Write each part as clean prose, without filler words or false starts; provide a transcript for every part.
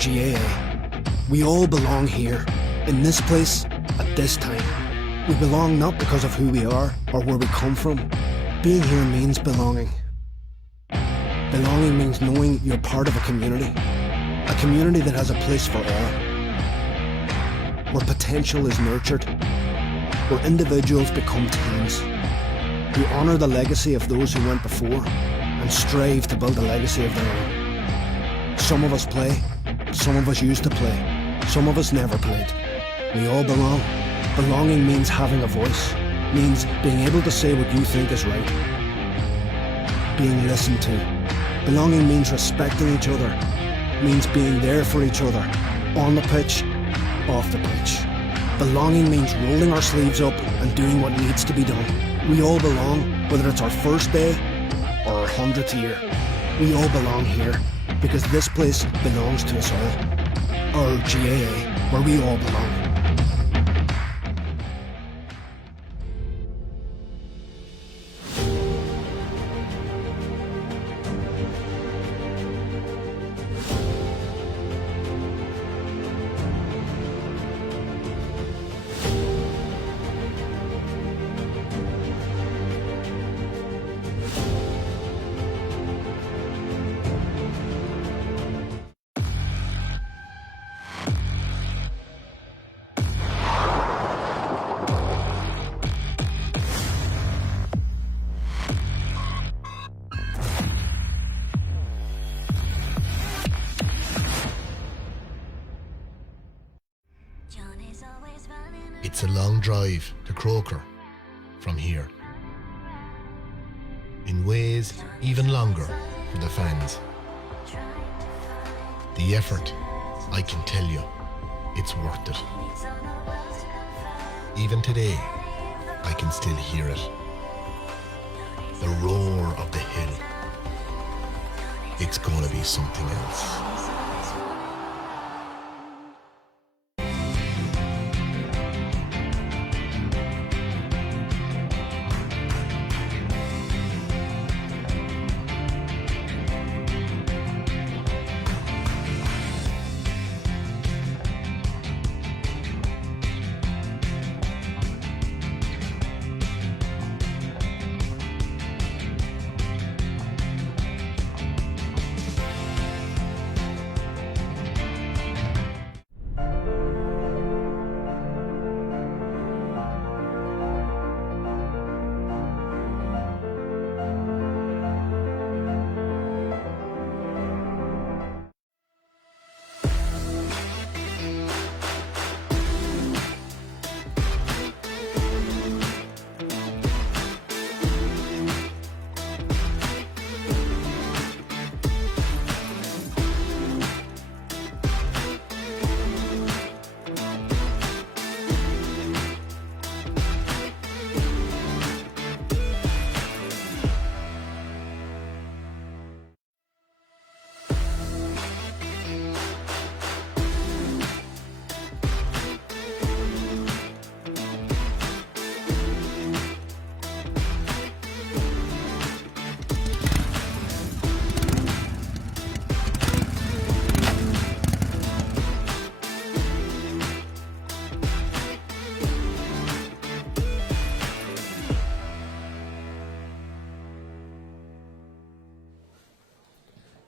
GAA. We all belong here, in this place, at this time. We belong not because of who we are or where we come from. Being here means belonging. Belonging means knowing you're part of a community that has a place for all. Where potential is nurtured, where individuals become teams, who honour the legacy of those who went before and strive to build a legacy of their own. Some of us play, some of us used to play, some of us never played. We all belong. Belonging means having a voice, means being able to say what you think is right, being listened to. Belonging means respecting each other, means being there for each other, on the pitch, off the pitch. Belonging means rolling our sleeves up and doing what needs to be done. We all belong, whether it's our first day or our 100th year. We all belong here, because this place belongs to us all. Our GAA, where we all belong. It's a long drive to Croker from here. In ways even longer for the fans. The effort, I can tell you, it's worth it. Even today, I can still hear it. The roar of the hill. It's gonna be something else.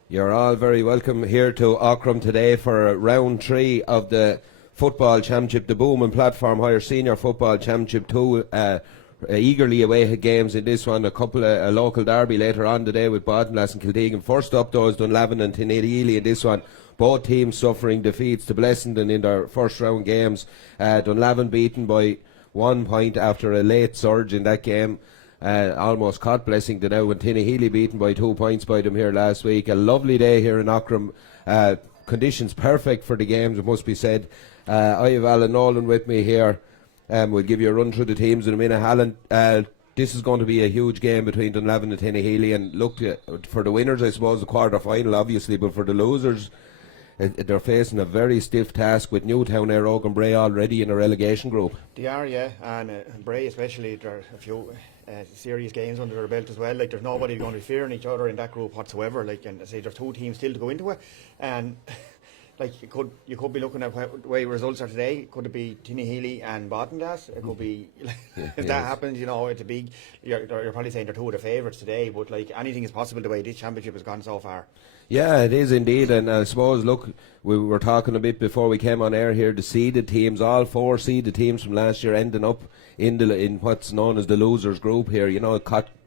You're all very welcome here to Aughrim today for round 3 of the Football Championship, the Boom and Platform Higher Senior Football Championship. 2 eagerly awaited games in this one. A couple of a local derby later on today with Ballinlass and Kiltegan. First up though is Dunlavin and Tinahely in this one. Both teams suffering defeats to Blessington in their first round games. Dunlavin beaten by 1 point after a late surge in that game. Almost caught Blessington out when Tinahely beaten by 2 points by them here last week. A lovely day here in Aughrim. Conditions perfect for the games, it must be said. I have Alan Nolan with me here. We'll give you a run through the teams in a minute. Alan, this is going to be a huge game between Dunlavin and Tinahely, and look for the winners, I suppose, the quarter final obviously, but for the losers, they're facing a very stiff task with Newtown, Air and Bray already in a relegation group. They are, yeah, and Bray especially, there are a few serious games under their belt as well. Like, there's nobody going to be fearing each other in that group whatsoever. Like, and I say there's 2 teams still to go into it, and like you could be looking at the way results are today. Could it be Tinahely and Bottomglass? It could be if that happens, you know, it's a big. You're probably saying they're two of the favourites today, but like anything is possible the way this championship has gone so far. Yeah, it is indeed, and I suppose, look, we were talking a bit before we came on air here, the seeded teams, all 4 seeded teams from last year ending up in what's known as the losers group here. You know,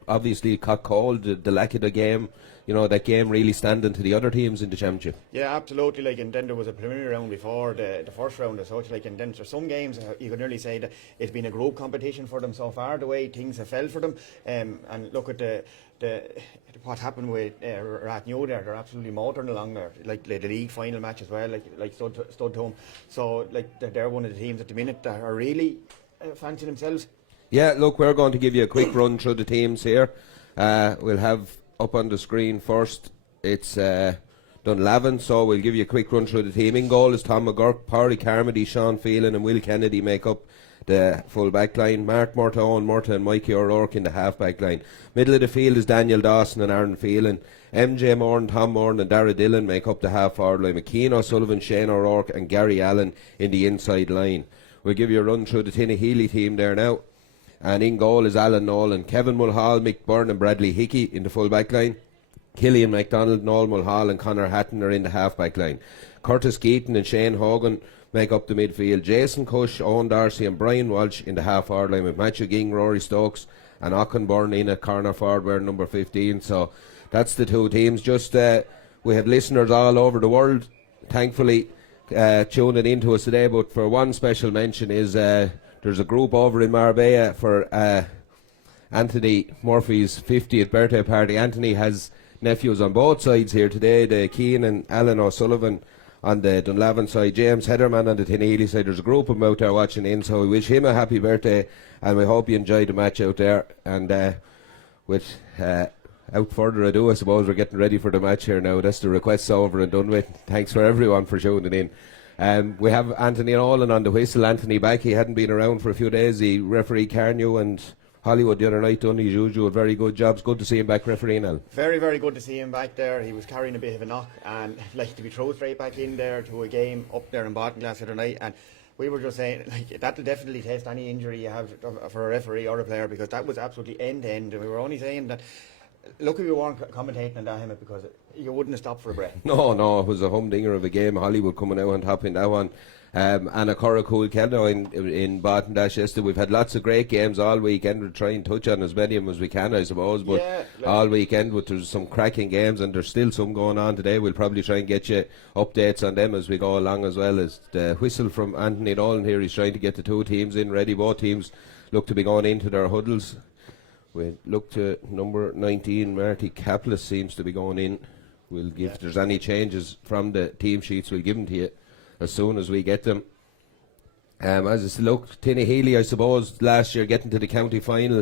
obviously caught cold, the lack of the game, you know, that game really standing to the other teams in the championship. Yeah, absolutely. Like, and then there was a preliminary round before the first round as such. Like, and then there's some games you could nearly say that it's been a group competition for them so far. The way things have fell for them, and look at the what happened with Rathnew there. They're absolutely motoring along there. Like the league final match as well. Like stood to them. So like they're one of the teams at the minute that are really fancying themselves. Yeah, look, we're going to give you a quick run through the teams here. We'll have up on the screen first, it's Dunlavin, so we'll give you a quick run through the team. In goal is Tom McGurk, Parry Carmody, Sean Phelan and Will Kennedy make up the full back line. Mark Murta, Owen Murta and Mikey O'Rourke in the half back line. Middle of the field is Daniel Dawson and Aaron Phelan. MJ Moran, Tom Moran and Dara Dillon make up the half forward line. McKean O'Sullivan, Shane O'Rourke and Gary Allen in the inside line. We'll give you a run through the Tinahely team there now. And in goal is Alan Nolan, Kevin Mulhall, Mick Byrne and Bradley Hickey in the full back line. Killian MacDonald, Noel Mulhall and Conor Hatton are in the half back line. Curtis Keaton and Shane Hogan make up the midfield. Jason Cush, Owen Darcy and Brian Walsh in the half forward line with Matthew Ging, Rory Stokes and Aughrim Byrne in at corner forward wearing number 15. So that's the two teams. Just we have listeners all over the world, thankfully, tuning in to us today. But for one special mention is there's a group over in Marbella for Anthony Murphy's 50th birthday party. Anthony has nephews on both sides here today, the Keane and Alan O'Sullivan on the Dunlavin side, James Heatherman on the Tinahely side. There's a group of them out there watching in, so we wish him a happy birthday and we hope you enjoyed the match out there. And without further ado, I suppose we're getting ready for the match here now. That's the request over in Dunwich. Thanks for everyone for tuning in. We have Anthony Nolan on the whistle. Anthony back. He hadn't been around for a few days. He refereed Carnew and Hollywood the other night, done his usual very good jobs. Good to see him back refereeing, Al. Very, very good to see him back there. He was carrying a bit of a knock and like to be thrown straight back in there to a game up there in Bottomglass the other night. And we were just saying, like, that'll definitely test any injury you have for a referee or a player, because that was absolutely end to end. And we were only saying that, lucky we weren't commentating on that, Emmett, because you wouldn't have stopped for a breath. No, it was a humdinger of a game. Hollywood coming out on top in that one. And a Corracool Kelno in Bottomglass yesterday. We've had lots of great games all weekend. We'll try and touch on as many of them as we can, I suppose. But all weekend, there's some cracking games, and there's still some going on today. We'll probably try and get you updates on them as we go along, as well as the whistle from Anthony Nolan here. He's trying to get the two teams in ready. Both teams look to be going into their huddles. We look to number 19, Marty Kaplis seems to be going in. We'll give, if there's any changes from the team sheets, we'll give them to you as soon as we get them. As I said, look, Tinahely, I suppose, last year getting to the county final,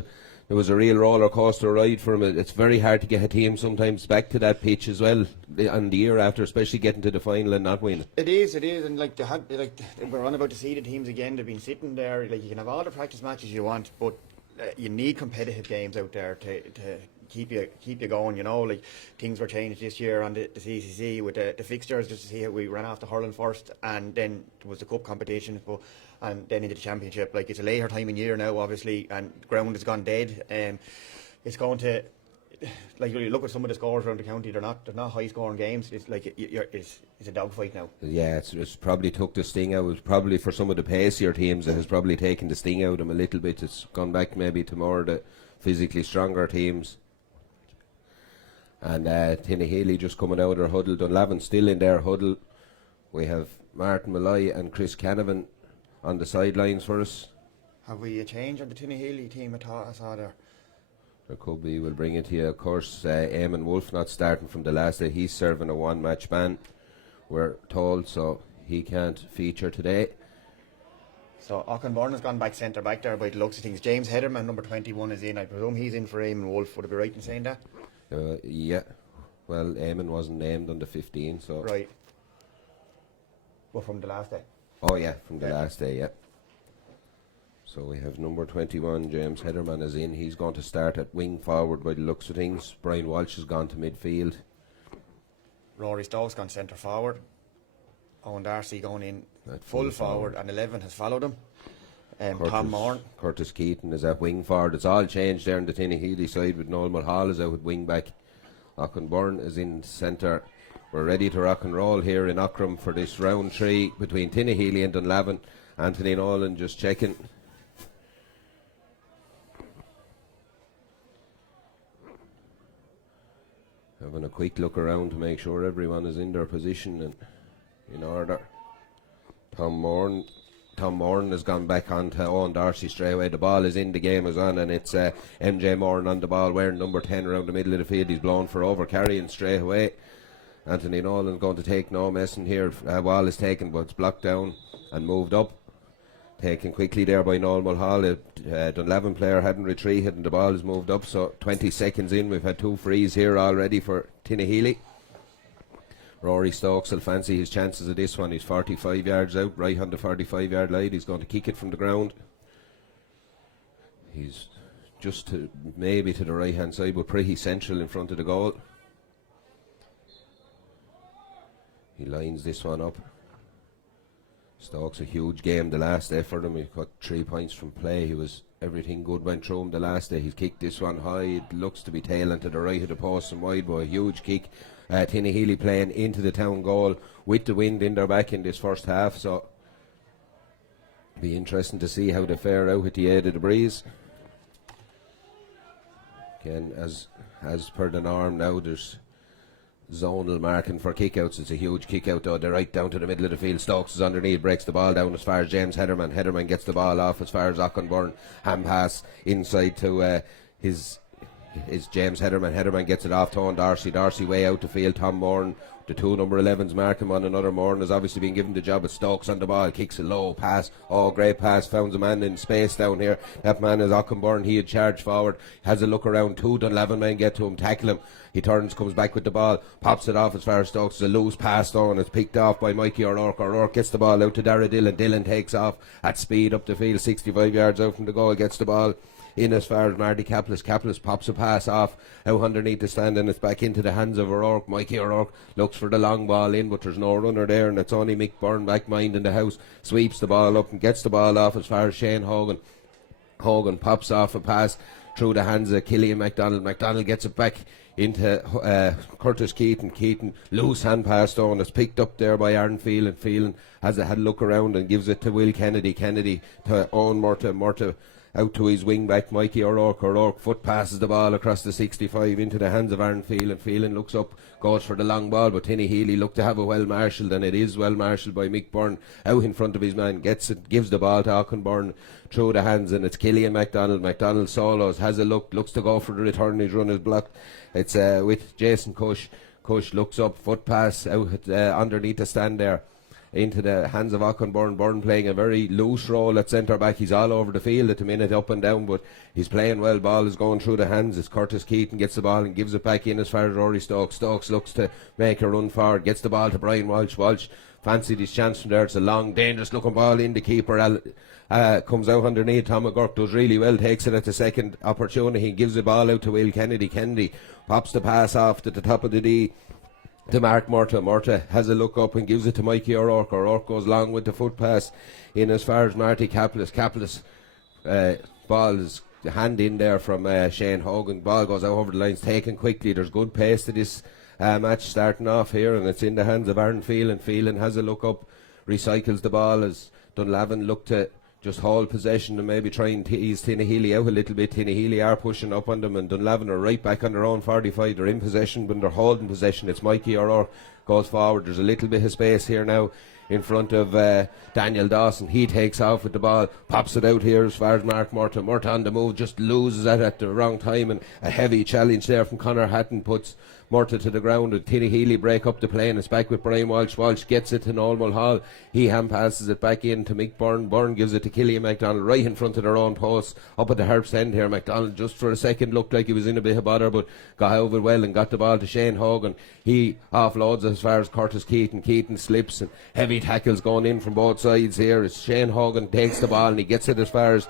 it was a real roller coaster ride for him. It's very hard to get a team sometimes back to that pitch as well on the year after, especially getting to the final and not winning. It is, and like we're on about the seeded teams again. They've been sitting there. Like, you can have all the practice matches you want, but you need competitive games out there to keep you going. You know, like, things were changed this year on the CCC with the fixtures, just to see how we ran off the hurling first, and then there was the cup competition, and then into the championship. Like, it's a later time in year now, obviously, and ground has gone dead. It's going to, like, you look at some of the scores around the county. They're not high scoring games. It's like it's a dogfight now. Yeah, it's probably took the sting out. It's probably for some of the pacier teams, it has probably taken the sting out of them a little bit. It's gone back maybe to more the physically stronger teams. And Tinahely just coming out of their huddle. Dunlavin still in their huddle. We have Martin Malloy and Chris Canavan on the sidelines for us. Have we a change on the Tinahely team at all? I saw there. There could be. We'll bring it to you. Of course, Eamon Wolfe not starting from the last day. He's serving a one-match ban, we're told, so he can't feature today. So Aughrim Byrne has gone back centre back there by the looks of things. James Heatherman, number 21, is in. I presume he's in for Eamon Wolfe. Would I be right in saying that? Yeah. Well, Eamon wasn't named on the 15, so... Right. Well, from the last day? Oh, yeah, from the last day, yeah. So we have number 21, James Heatherman is in. He's going to start at wing forward by the looks of things. Brian Walsh has gone to midfield. Rory Stokes gone centre forward. Owen Darcy going in At full full forward, and 11 has followed him. Curtis, Tom Moran. Curtis Keaton is at wing forward. It's all changed there on the Tinahely side with Nolan Hall is out at wing back. Aughrim is in centre. We're ready to rock and roll here in Aughrim for this round 3 between Tinahely and Dunlavin. Anthony Nolan just checking. Having a quick look around to make sure everyone is in their position and in order. Tom Moran has gone back onto Owen Darcy straight away. The ball is in, the game is on, and it's MJ Moran on the ball wearing number 10 around the middle of the field. He's blown for over carrying straight away. Anthony Nolan going to take no messing here. Ball is taken, but it's blocked down and moved up. Taken quickly there by Nolan Mulhall. Dunlavin player hadn't retreated and the ball has moved up, so 20 seconds in we've had 2 frees here already for Tinahely. Rory Stokes will fancy his chances of this one. He's 45 yards out, right on the 45-yard line. He's going to kick it from the ground. He's just maybe to the right hand side, but pretty central in front of the goal. He lines this one up. Stokes a huge game the last day for him. He got 3 points from play. Everything good went through him the last day. He's kicked this one high. It looks to be tailing to the right of the post and wide, but a huge kick. Tinahely playing into the town goal with the wind in their back in this first half, so be interesting to see how they fare out with the aid of the breeze. Again, as per the norm now, there's zonal marking for kickouts. It's a huge kick out though. They're right down to the middle of the field. Stokes is underneath, breaks the ball down as far as James Heatherman. Heatherman gets the ball off as far as Aughrim. Hand pass inside to his James Heatherman. Heatherman gets it off to Owen Darcy. Darcy way out the field. Tom Moran, the 2 number 11s mark him on another. Moran has obviously been given the job. At Stokes on the ball, kicks a low pass. Oh, great pass. Found a man in space down here. That man is Aughrim. He had charged forward, has a look around. 2 Dunlavin men get to him, tackle him. He turns, comes back with the ball, pops it off as far as Stokes. It's a loose pass though, and it's picked off by Mikey O'Rourke. O'Rourke gets the ball out to Dara Dillon. Dillon takes off at speed up the field, 65 yards out from the goal, gets the ball in as far as Marty Kaplis. Kaplis pops a pass off out underneath the stand, and it's back into the hands of O'Rourke. Mikey O'Rourke looks for the long ball in, but there's no runner there, and it's only Mick Byrne back mind in the house. Sweeps the ball up and gets the ball off as far as Shane Hogan. Hogan pops off a pass through the hands of Killian MacDonald. MacDonald gets it back into Curtis Keaton. Keaton, loose hand pass though, and it's picked up there by Aaron Phelan. Phelan has a look around and gives it to Will Kennedy. Kennedy to Owen Murta out to his wing back Mikey O'Rourke. O'Rourke foot passes the ball across the 65 into the hands of Aaron Phelan. Phelan looks up, goes for the long ball, but Tinahely look to have it well marshalled, and it is well marshalled by Mick Byrne out in front of his man. Gets it, gives the ball to Aughrim through the hands, and it's Killian MacDonald. MacDonald solos, has a look, looks to go for the return. His run is blocked. It's with Jason Cush. Cush looks up, foot pass out underneath the stand there into the hands of Aughrim. Byrne playing a very loose role at centre back. He's all over the field at the minute, up and down, but he's playing well. Ball is going through the hands. It's Curtis Keaton gets the ball and gives it back in as far as Rory Stokes. Stokes looks to make a run forward, gets the ball to Brian Walsh. Walsh fancied his chance from there. It's a long, dangerous looking ball in. The keeper comes out underneath. Tom McGurk does really well, takes it at the second opportunity. He gives the ball out to Will Kennedy. Kennedy pops the pass off to the top of the D to Mark Murta. Murta has a look up and gives it to Mikey O'Rourke. O'Rourke goes long with the foot pass in as far as Marty Kaplis. Kaplis ball is hand in there from Shane Hogan. Ball goes out over the lines, taken quickly. There's good pace to this match starting off here, and it's in the hands of Aaron Phelan. Phelan has a look up, recycles the ball as Dunlavin look to just hold possession and maybe try and tease Tinahely out a little bit. Tinahely are pushing up on them, and Dunlavin are right back on their own 45. They're in possession, but they're holding possession. It's Mikey O'Rourke goes forward. There's a little bit of space here now in front of Daniel Dawson. He takes off with the ball, pops it out here as far as Mark Murta. Murta on the move, just loses it at the wrong time, and a heavy challenge there from Conor Hatton puts Murta to the ground, and Tinahely break up the play, and it's back with Brian Walsh. Walsh gets it to Nolan Hall. He hand passes it back in to Mick Byrne. Byrne gives it to Killian MacDonald right in front of their own post up at the Harps end here. MacDonald just for a second looked like he was in a bit of bother, but got out of it well and got the ball to Shane Hogan. He offloads as far as Curtis Keaton. Keaton slips, and heavy tackles going in from both sides here as Shane Hogan takes the ball and he gets it as far as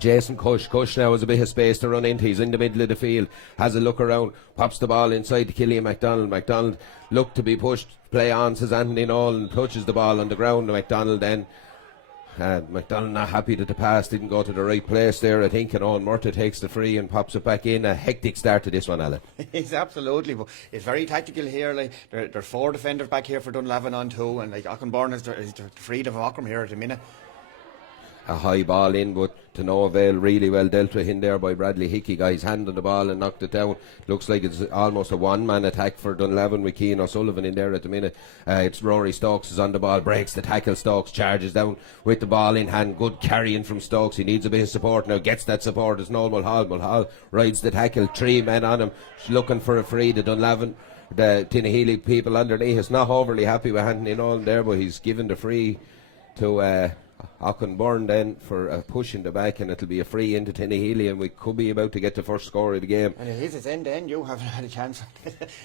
Jason Cush now has a bit of space to run into. He's in the middle of the field, has a look around, pops the ball inside to Killian MacDonald looked to be pushed, play on, says Anthony Nolan, touches the ball on the ground to MacDonald then. MacDonald not happy that the pass didn't go to the right place there, I think, and Owen Murtagh takes the free and pops it back in. A hectic start to this one, Alan. It's absolutely, but it's very tactical here. Like there's 4 defenders back here for Dunlavin on 2, and like Aughrim is the freedom of Aughrim here at the minute. A high ball in, but to no avail. Really well dealt with in there by Bradley Hickey. Got his hand on the ball and knocked it down. Looks like it's almost a one-man attack for Dunlavin with Cian O'Sullivan in there at the minute. It's Rory Stokes is on the ball, breaks the tackle. Stokes charges down with the ball in hand. Good carrying from Stokes. He needs a bit of support now. Gets that support. It's Noel Mulhall. Mulhall rides the tackle. 3 men on him, looking for a free. The Dunlavin, the Tinahely people underneath is not overly happy with Anthony Nolan there, but he's given the free to Aughrim then for a push in the back, and it'll be a free into Tinahely, and we could be about to get the first score of the game. And it is, it's end to end. You haven't had a chance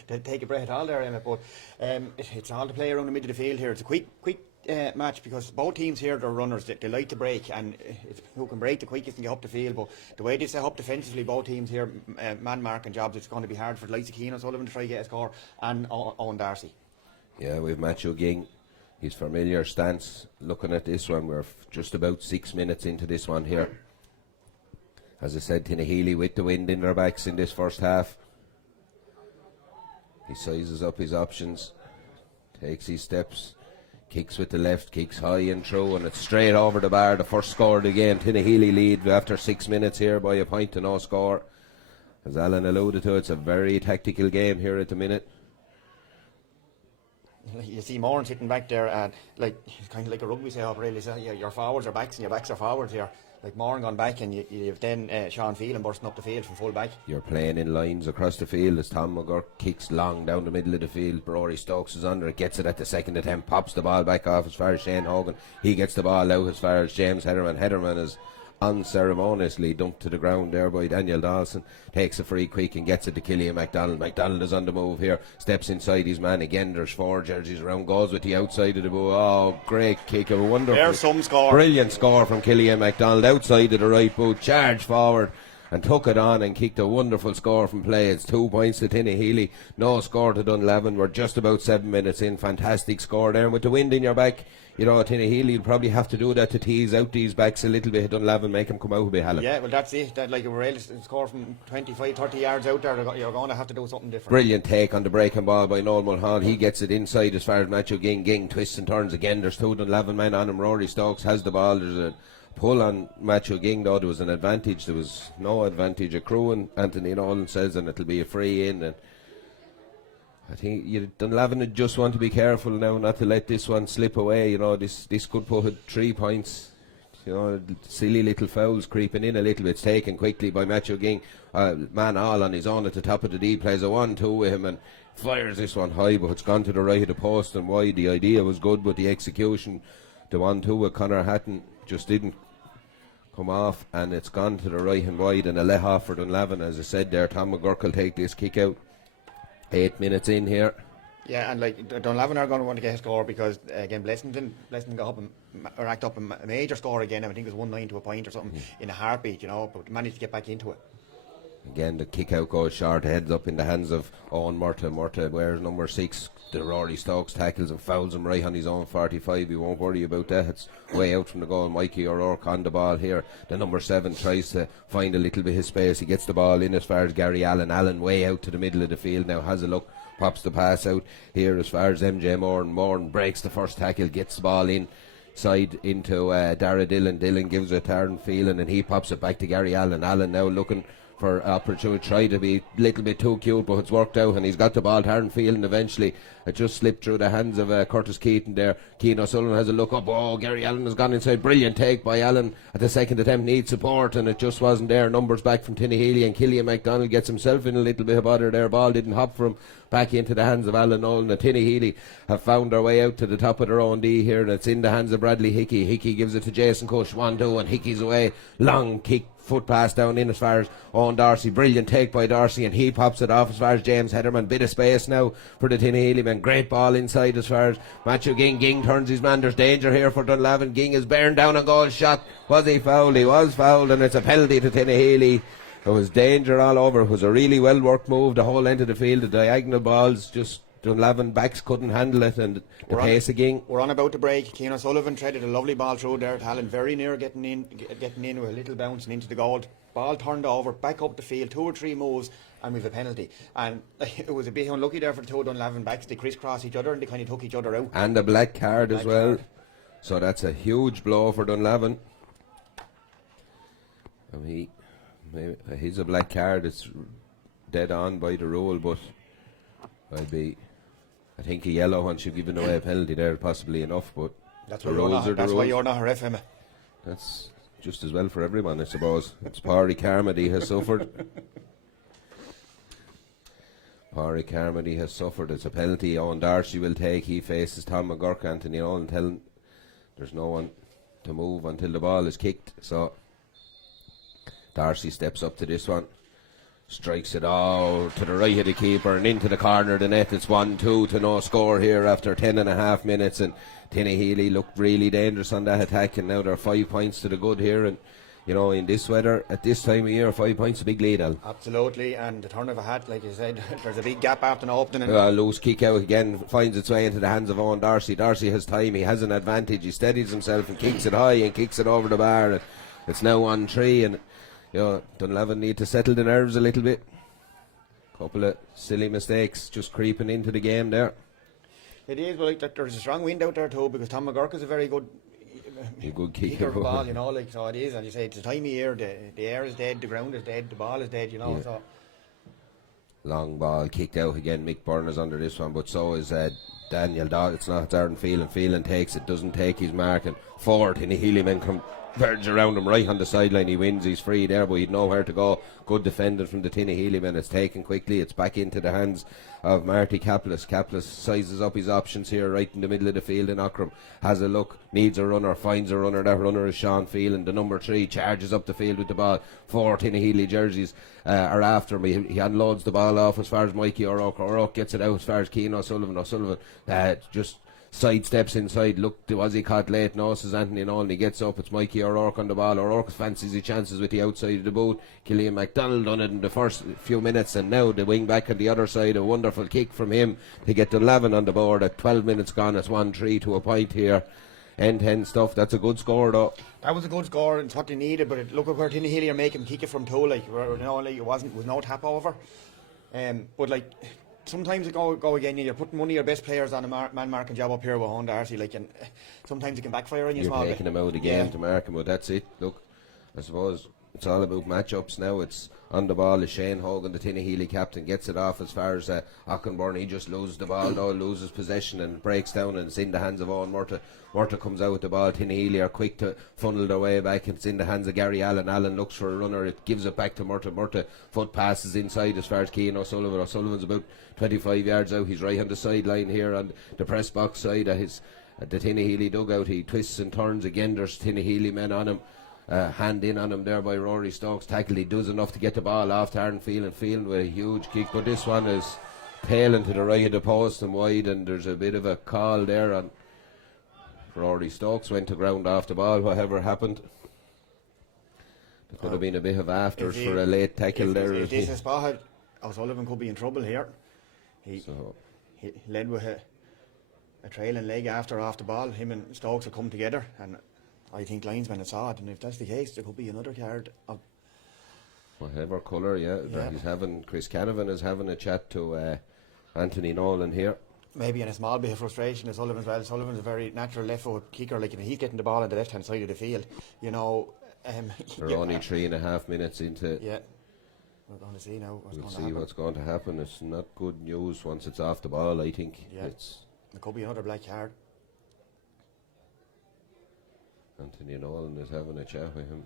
to take a breath at all there, Emmett, but it's all to play around the middle of the field here. It's a quick match, because both teams here, they're runners, they like to break, and it's who can break the quickest and get up the field. But the way they set up defensively, both teams here, man marking jobs, it's going to be hard for the likes of Cian O'Sullivan to try to get a score, and Owen Darcy. Yeah, we've Matthew Ging. His familiar stance. Looking at this one, we're just about 6 minutes into this one here. As I said, Tinahely with the wind in their backs in this first half. He sizes up his options, takes his steps, kicks with the left, kicks high and through, and it's straight over the bar. The first score of the game. Tinahely lead after 6 minutes here by a point to no score. As Alan alluded to, it's a very tactical game here at the minute. You see Moran sitting back there, and like it's kind of like a rugby set-up, really. So your forwards are backs and your backs are forwards here. Like Moran gone back, and you've then Sean Phelan bursting up the field from full back. You're playing in lines across the field as Tom McGurk kicks long down the middle of the field. Rory Stokes is under it, gets it at the second attempt, pops the ball back off as far as Shane Hogan. He gets the ball out as far as James Hederman. Hederman is unceremoniously dumped to the ground there by Daniel Dawson. Takes a free quick and gets it to Killian MacDonald. MacDonald is on the move here, steps inside his man again. There's 4 jerseys around, goes with the outside of the ball. Oh, great kick, a wonderful, there's some score, brilliant score from Killian MacDonald outside of the right boot, charged forward and took it on and kicked a wonderful score from play. It's 2 points to Tinahely, no score to Dunlavin. We're just about 7 minutes in. Fantastic score there, and with the wind in your back, you know, Tinahely will probably have to do that to tease out these backs a little bit. Dunlavin make them come out a bit, Helen. Yeah, well, that's it. That, like, a real score from 25, 30 yards out there, you're going to have to do something different. Brilliant take on the breaking ball by Noel Mulhall. He gets it inside as far as Matthew Ging. Ging twists and turns again. There's 2 Dunlavin men on him. Rory Stokes has the ball. There's a pull on Matthew Ging, though. There was an advantage. There was no advantage accruing, Anthony Nolan says, and it'll be a free in. And I think Dunlavin just want to be careful now not to let this one slip away. You know, this could put 3 points. You know, silly little fouls creeping in a little bit. It's taken quickly by Matthew Ging. Man all on his own at the top of the D, plays a 1-2 with him and fires this one high, but it's gone to the right of the post and wide. The idea was good, but the execution, the 1-2 with Conor Hatton, just didn't come off, and it's gone to the right and wide, and a let off for Dunlavin. As I said there, Tom McGurk will take this kick out. 8 minutes in here. Yeah, and like Dunlavin are going to want to get a score, because again Blessington got up and racked up a major score again. I think it was 1-9 to a point or something in a heartbeat, you know, but managed to get back into it. Again, the kick out goes short, heads up in the hands of Owen Murtagh. Murtagh wears number 6. The Rory Stokes tackles and fouls him right on his own 45. We won't worry about that. It's way out from the goal. Mikey O'Rourke on the ball here. The number 7 tries to find a little bit of space. He gets the ball in as far as Gary Allen. Allen way out to the middle of the field now, has a look, pops the pass out here as far as MJ Moran. Moran breaks the first tackle, gets the ball in side into Dara Dillon. Dillon gives it to Aaron Phelan, and he pops it back to Gary Allen. Allen now looking for opportunity, try to be a little bit too cute, but it's worked out, and he's got the ball to Aaron Phelan eventually. It just slipped through the hands of Curtis Keaton there. Cian O'Sullivan has a look up. Oh, Gary Allen has gone inside. Brilliant take by Allen at the second attempt. Needs support, and it just wasn't there. Numbers back from Tinahely, and Killian MacDonald gets himself in a little bit of bother there. Ball didn't hop from back into the hands of Alan Nolan. And Tinahely have found their way out to the top of their own D here, and it's in the hands of Bradley Hickey. Hickey gives it to Jason Cush. 1-2, and Hickey's away. Long kick foot pass down in as far as Owen Darcy. Brilliant take by Darcy, and he pops it off as far as James Heatherman. Bit of space now for the Tinahely men. Great ball inside as far as Matthew Ging. Ging turns his man. There's danger here for Dunlavin. Ging is bearing down a goal shot. Was he fouled? He was fouled, and it's a penalty to Tinahely. There was danger all over. It was a really well worked move. The whole end of the field, the diagonal balls, just Dunlavin backs couldn't handle it, and the pace of Ging. We're on about to break. Keane O'Sullivan threaded a lovely ball through there. Talon very near getting in with a little bounce and into the goal. Ball turned over, back up the field, 2 or 3 moves, and we've a penalty. And it was a bit unlucky there for the two Dunlavin backs. They crisscrossed each other and they kind of took each other out. And a black card as well. So that's a huge blow for Dunlavin. I mean, he's a black card. It's dead on by the rule, but I think a yellow one should give away a penalty there, possibly enough, but that's why you're not a ref, Emma. That's just as well for everyone, I suppose. It's Pádraig Carmody has suffered. Pádraig Carmody has suffered. It's a penalty Owen Darcy will take. He faces Tom McGurk. Anthony Nolan telling there's no one to move until the ball is kicked. So Darcy steps up to this one. Strikes it out to the right of the keeper and into the corner of the net. It's 1-2 to no score here after 10.5 minutes, and Tinahely looked really dangerous on that attack, and now they're 5 points to the good here. And you know, in this weather at this time of year, 5 points a big lead, Al. Absolutely, and the turn of a hat, like you said, there's a big gap after an opening. Loose kick out again finds its way into the hands of Owen Darcy. Darcy has time, he has an advantage, he steadies himself and kicks it high and kicks it over the bar, and it's now 1-3, and you know, Dunlavin need to settle the nerves a little bit. Couple of silly mistakes just creeping into the game there. It is, but like, there's a strong wind out there too, because Tom McGurk is a very good kicker of the ball, you know, like, so it is, and you say it's the time of year, the air is dead, the ground is dead, the ball is dead, you know, so. Long ball kicked out again. Mick Byrne is under this one, but so is Daniel Dodd. It's not Darren Phelan. Phelan takes it, doesn't take his mark, and forward in the Healy men come verge around him right on the sideline. He wins, he's free there, but he'd know where to go. Good defending from the Tinahely men. It's taken quickly, it's back into the hands of Marty Kaplis. Kaplis sizes up his options here right in the middle of the field, and Aughrim has a look, needs a runner, finds a runner. That runner is Sean Phelan, the number 3, charges up the field with the ball. 4 Tinahely jerseys are after him. He unloads the ball off as far as Mikey O'Rourke. O'Rourke gets it out as far as Keane O'Sullivan. O'Sullivan just side steps inside. Look, was he caught late? No, says Anthony Nolan. He gets up. It's Mikey O'Rourke on the ball. O'Rourke fancies his chances with the outside of the boot. Killian MacDonald done it in the first few minutes, and now the wing back on the other side. A wonderful kick from him to get Dunlavin on the board at 12 minutes gone. It's 1-3 to a point here. End-to-end stuff. That's a good score, though. That was a good score, and it's what they needed. But look at where Tinahely are making him kick it from two. Like, you know, like it was no tap over. But like, sometimes it go again. You're putting one of your best players on a man marking job up here with Owen Darcy. Like, and sometimes it can backfire on you. You're taking him out again to mark him, but that's it. Look, I suppose it's all about matchups now. It's on the ball is Shane Hogan, the Tinahely captain, gets it off as far as Auchenborn. He just loses the ball, though, loses possession and breaks down, and it's in the hands of Owen Murta. Murta comes out with the ball. Tinahely are quick to funnel their way back. It's in the hands of Gary Allen. Allen looks for a runner. It gives it back to Murta. Murta foot passes inside as far as Keane O'Sullivan. O'Sullivan's about 25 yards out. He's right on the sideline here on the press box side at the Tinahely dugout. He twists and turns again. There's Tinahely men on him. Hand in on him there by Rory Stokes. Tackle, he does enough to get the ball off to Aaron Phelan with a huge kick, but this one is tailing to the right of the post and wide, and there's a bit of a call there on Rory Stokes. Went to ground off the ball, whatever happened. There could have been a bit of afters for a late tackle there. If this is spotted, O'Sullivan could be in trouble here. He led with a trailing leg after off the ball. Him and Stokes have come together, and I think linesmen have saw it, and if that's the case, there could be another card of whatever colour. Yeah. Chris Canavan is having a chat to Anthony Nolan here. Maybe in a small bit of frustration as Sullivan as well. Sullivan's a very natural left foot kicker, like, and he's getting the ball on the left hand side of the field, you know. They're only 3.5 minutes into. Yeah, we're going to see now what's we'll going to see happen. What's going to happen. It's not good news once it's off the ball, I think. Yeah, there could be another black card. Anthony Nolan is having a chat with him.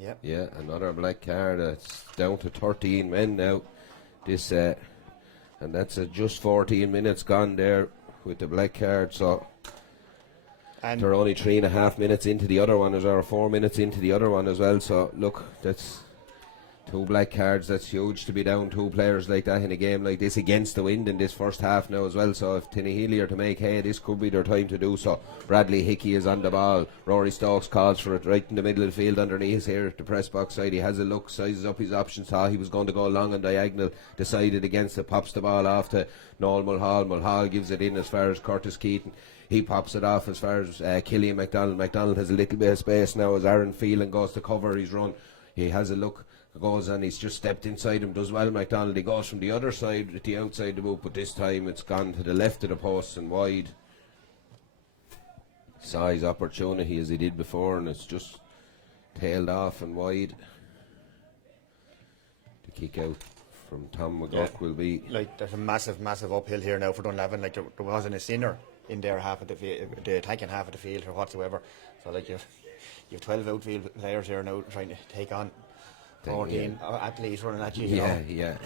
Yep. Yeah, another black card. It's down to 13 men now. This and that's just 14 minutes gone there with the black card. So And they're only 3.5 minutes into the other one, or 4 minutes into the other one as well. So look, that's 2 black cards. That's huge to be down 2 players like that in a game like this against the wind in this first half now as well. So if Tinahely are to make hay, this could be their time to do so. Bradley Hickey is on the ball. Rory Stokes calls for it right in the middle of the field underneath here at the press box side. He has a look, sizes up his options, thought he was going to go long and diagonal, decided against it, pops the ball off to Noel Mulhall. Mulhall gives it in as far as Curtis Keaton. He pops it off as far as Killian MacDonald. MacDonald has a little bit of space now as Aaron Phelan goes to cover his run. He has a look, goes and he's just stepped inside him, does well MacDonald. He goes from the other side at the outside the boot, but this time it's gone to the left of the post and wide. Saw his opportunity as he did before, and it's just tailed off and wide. The kick out from Tom McGurk will be like there's a massive uphill here now for Dunlavin. Like there wasn't a sinner in their half of the attacking half of the field or whatsoever. So like you've 12 outfield players here now trying to take on 14 athletes running at you. Yeah,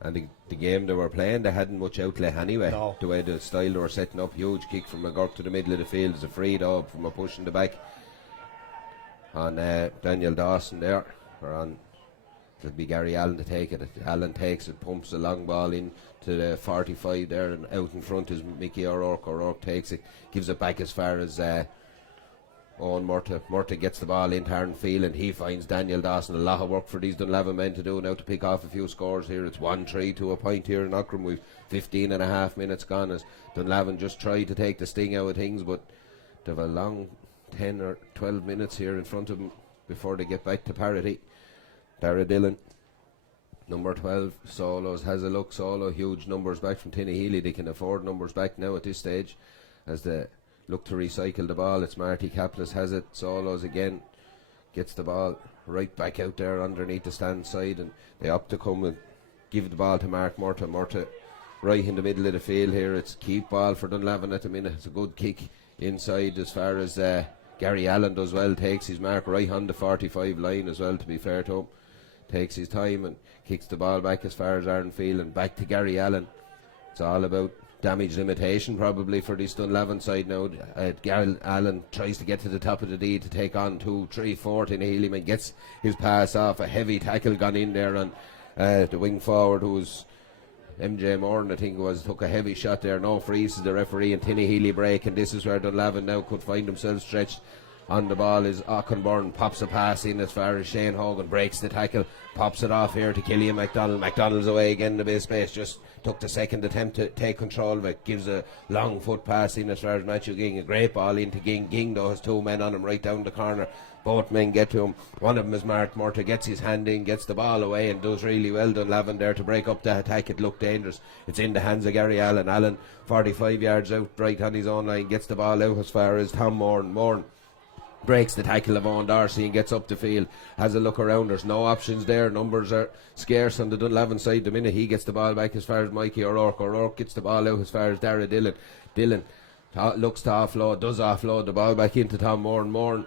and the game they were playing, they hadn't much outlet anyway. No. The way the style they were setting up, huge kick from McGurk to the middle of the field is a free dog from a push in the back on Daniel Dawson there, or on. It'll be Gary Allen to take it. Allen takes it, pumps the long ball in to the 45 there, and out in front is Mickey O'Rourke. O'Rourke takes it, gives it back as far as Owen Murta. Murta gets the ball into Aaron Phelan. He finds Daniel Dawson. A lot of work for these Dunlavin men to do now to pick off a few scores here. It's 1-3 to a point here in Aughrim. We've 15.5 minutes gone as Dunlavin just tried to take the sting out of things, but they've a long 10 or 12 minutes here in front of them before they get back to parity. Dara Dillon, number 12, Solos has a look. Solo, huge numbers back from Tinahely. They can afford numbers back now at this stage as they look to recycle the ball. It's Marty Caplis has it. Solos again gets the ball right back out there underneath the stand side, and they opt to come and give the ball to Mark Murta. Murta right in the middle of the field here. It's keep ball for Dunlavin at the minute. It's a good kick inside as far as Gary Allen does well. Takes his mark right on the 45 line as well, to be fair to him. Takes his time and kicks the ball back as far as Aaron Phelan. Back to Gary Allen. It's all about damage limitation probably for this Dunlavin side now. Gary Allen tries to get to the top of the D to take on 2-3-4. Tinahely man gets his pass off. A heavy tackle gone in there on the wing forward, who was MJ Moran, I think it was, took a heavy shot there. No freezes the referee, and Tinahely break, and this is where Dunlavin now could find themselves stretched. On the ball is Auchenborn, pops a pass in as far as Shane Hogan, breaks the tackle, pops it off here to Killian MacDonald. MacDonald's away again in the base space, just took the second attempt to take control of it, gives a long foot pass in as far as Matthew Ging. A great ball into Ging. Ging though has 2 men on him right down the corner. Both men get to him. One of them is Mark Murta, gets his hand in, gets the ball away, and does really well. Dunlavin there to break up the attack. It looked dangerous. It's in the hands of Gary Allen. Allen 45 yards out right on his own line, gets the ball out as far as Tom Moran. Moran breaks the tackle of Owen Darcy and gets up the field. Has a look around. There's no options there. Numbers are scarce on the Dunlavin side. The minute he gets the ball back as far as Mikey O'Rourke. O'Rourke gets the ball out as far as Dara Dillon. Dillon looks to offload, does offload the ball back into Tom Moran. Moran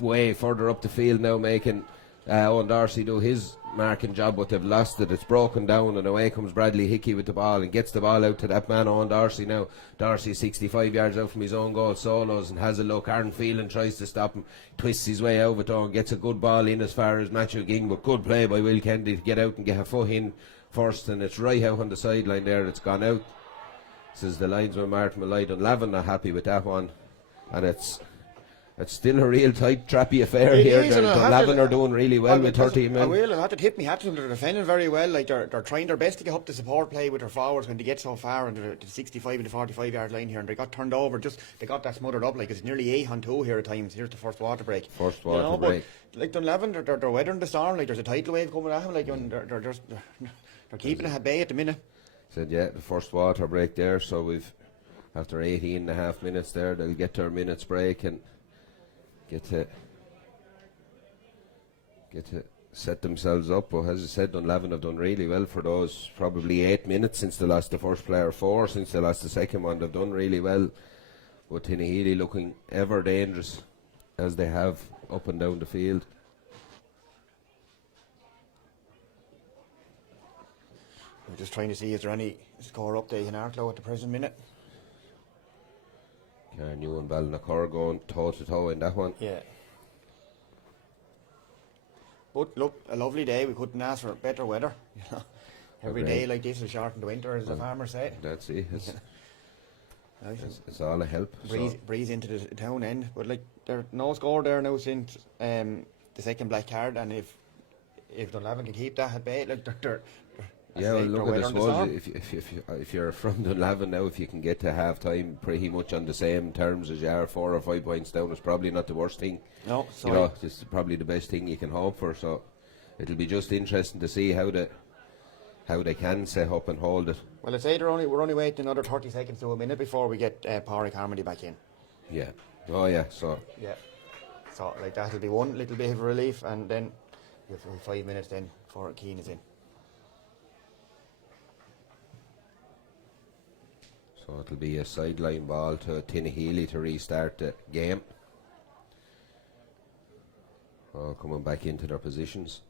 way further up the field now, making Owen Darcy do his marking job, but they've lost it. It's broken down, and away comes Bradley Hickey with the ball and gets the ball out to that man Owen Darcy now. Darcy 65 yards out from his own goal. Solos and has a look. Aaron Phelan tries to stop him, twists his way over though and gets a good ball in as far as Matthew Ging, but good play by Will Kennedy to get out and get a foot in first, and it's right out on the sideline there. It's gone out. Says the linesman Martin Malloy. Dunlavin not happy with that one, and it's still a real tight, trappy affair here. Dunlavin are doing really well with 13 men. I will, and I have to tip my hat to them. They're defending very well. Like they're trying their best to get up the support play with their forwards when they get so far into the 65 and the 45 yard line here, and they got turned over. They got that smothered up. Like it's nearly 8-on-2 here at times. Here's the first water break. First water break. But like Dunlavin, they're weathering the storm. Like there's a tidal wave coming at them. Like and they're keeping it at bay at the minute. Said the first water break there. So we've after 18.5 minutes there, they'll get their minutes break and get to set themselves up. But as I said, Dunlavin have done really well for those probably 8 minutes since they lost the first player, 4 since they lost the second one. They've done really well, with Tinahely looking ever dangerous as they have up and down the field. We're just trying to see is there any score update in Arklow at the present minute. New and Ballinacur going toe to toe in that one. Yeah. But look, a lovely day. We couldn't ask for better weather. You know, every day like this is shortened winter, as the farmers say. That's it. Nice. It's all a help. Breeze into the town end, but like there's no score there now since the second black card, and if Dunlavin can keep that at bay, like they're yeah, well, look at this. If you're from Dunlavin now, if you can get to half time pretty much on the same terms as you are, 4 or 5 points down, it's probably not the worst thing. No, you know, it's probably the best thing you can hope for. So it'll be just interesting to see how they can set up and hold it. Well, I'd say we're only waiting another 30 seconds to a minute before we get Pádraig Harmony back in. Yeah. Oh yeah. So. Yeah. So like that'll be one little bit of relief, and then you have 5 minutes then before Keane is in. So it'll be a sideline ball to Tinahely to restart the game. All coming back into their positions.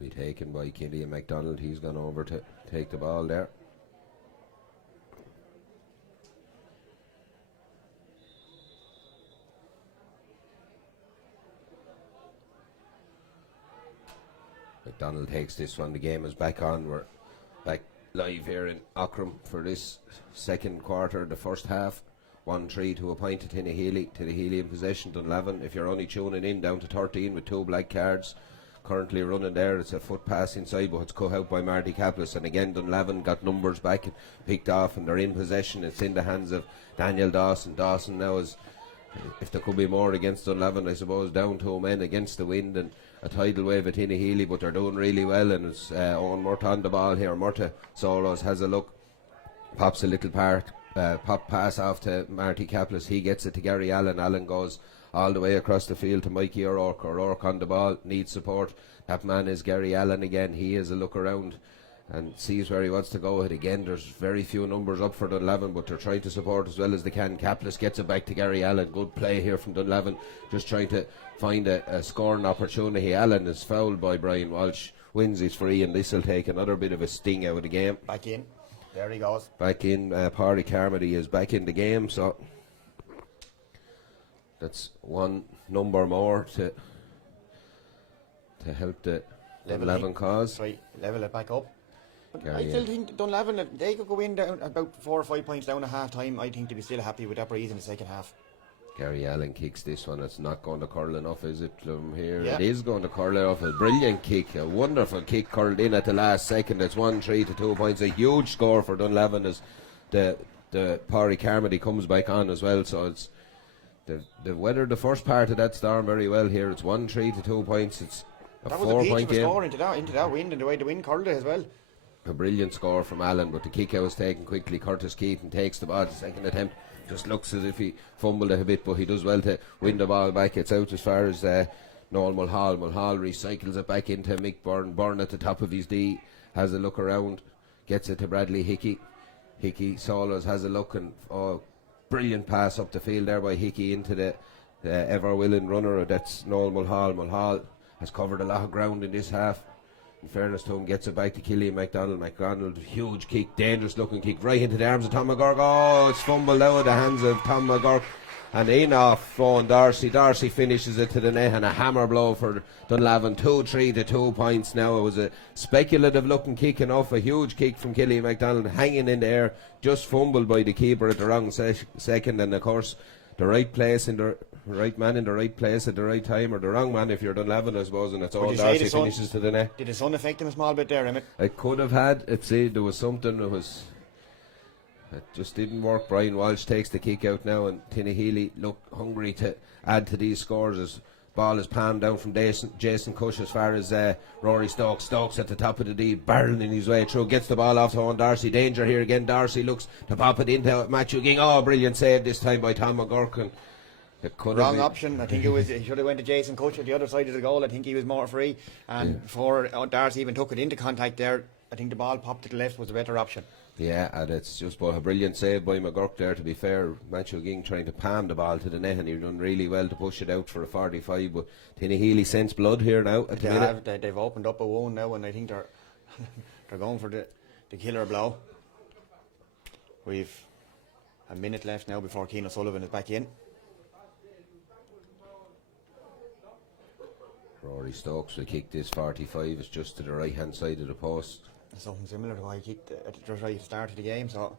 Be taken by Killian MacDonald. He's gone over to take the ball there. MacDonald takes this one. The game is back on. We're back live here in Aughrim for this second quarter, the first half. 1-3 to a point to Tinahely. Tinahely in possession. Dunlavin, if you're only tuning in, down to 13 with 2 black cards. Currently running there. It's a foot pass inside, but it's cut out by Marty Kaplis. And again, Dunlavin got numbers back and picked off, and they're in possession. It's in the hands of Daniel Dawson. Dawson now is, if there could be more against Dunlavin, I suppose, down 2 men against the wind and a tidal wave at Tinahely, but they're doing really well. And it's Owen Murta on the ball here. Murta Soros has a look, pops a little pop pass off to Marty Kaplis. He gets it to Gary Allen. Allen goes all the way across the field to Mikey O'Rourke. O'Rourke on the ball, needs support. That man is Gary Allen again. He has a look around and sees where he wants to go. And again, there's very few numbers up for Dunlavin, but they're trying to support as well as they can. Kaplis gets it back to Gary Allen. Good play here from Dunlavin, just trying to find a scoring opportunity. Allen is fouled by Brian Walsh, wins his free, and this will take another bit of a sting out of the game. Back in. There he goes. Back in. Pádraig Harmony is back in the game, so that's one number more to help the Dunlavin cause. Right, level it back up. But Gary, I still think Dunlavin, if they could go in down about 4 or 5 points down at half time, I think they'd be still happy with that breeze in the second half. Gary Allen kicks this one. It's not going to curl enough, is it, from here? Yeah. It is going to curl enough. A brilliant kick, a wonderful kick curled in at the last second. It's 1-3 to 2 points. A huge score for Dunlavin as the Pádraig Harmony comes back on as well. So it's they've weathered the first part of that storm very well here. It's 1-3 to 2 points. It's a 4-point game. Score into that wind, and the way the wind curled it as well. A brilliant score from Allen, but the kick out was taken quickly. Curtis Keaton takes the ball. The second attempt just looks as if he fumbled it a bit, but he does well to win the ball back. It's out as far as Noel Mulhall. Mulhall recycles it back into Mick Byrne. Byrne at the top of his D has a look around, gets it to Bradley Hickey. Hickey solos has a look, and brilliant pass up the field there by Hickey into the ever willing runner. That's Noel Mulhall. Mulhall has covered a lot of ground in this half. In fairness to him, gets it back to Killian MacDonald. MacDonald, huge kick, dangerous looking kick, right into the arms of Tom McGurk. Oh, it's fumbled out of the hands of Tom McGurk. And in off Owen Darcy. Darcy finishes it to the net, and a hammer blow for Dunlavin. 2-3 to 2 points now. It was a speculative looking kick enough, a huge kick from Killian MacDonald, hanging in the air, just fumbled by the keeper at the wrong second. And of course, the right place in the right man in the right place at the right time, or the wrong man if you're Dunlavin, I suppose, and it's all Darcy finishes to the net. Did the sun affect him a small bit there, Emmett? It could have had. There was something that was. It just didn't work. Brian Walsh takes the kick out now, and Tinahely look hungry to add to these scores as ball is palmed down from Jason Cush as far as Rory Stokes. Stokes at the top of the D, barreling his way through, gets the ball off to Owen Darcy. Danger here again. Darcy looks to pop it into Matthew Ging. Oh, brilliant save this time by Tom McGurk. And it could wrong option. I think he should have went to Jason Cush at the other side of the goal. I think he was more free, and before Darcy even took it into contact there, I think the ball popped to the left was a better option. Yeah, and it's just a brilliant save by McGurk there, to be fair. Matthew Ging trying to palm the ball to the net, and he done really well to push it out for a 45, but Tinahely scents blood here now at the minute. They've opened up a wound now, and I think they're going for the killer blow. We've a minute left now before Keane O'Sullivan is back in. Rory Stokes will kick this 45. It's just to the right hand side of the post. Something similar to what he kicked just right at the start of the game, so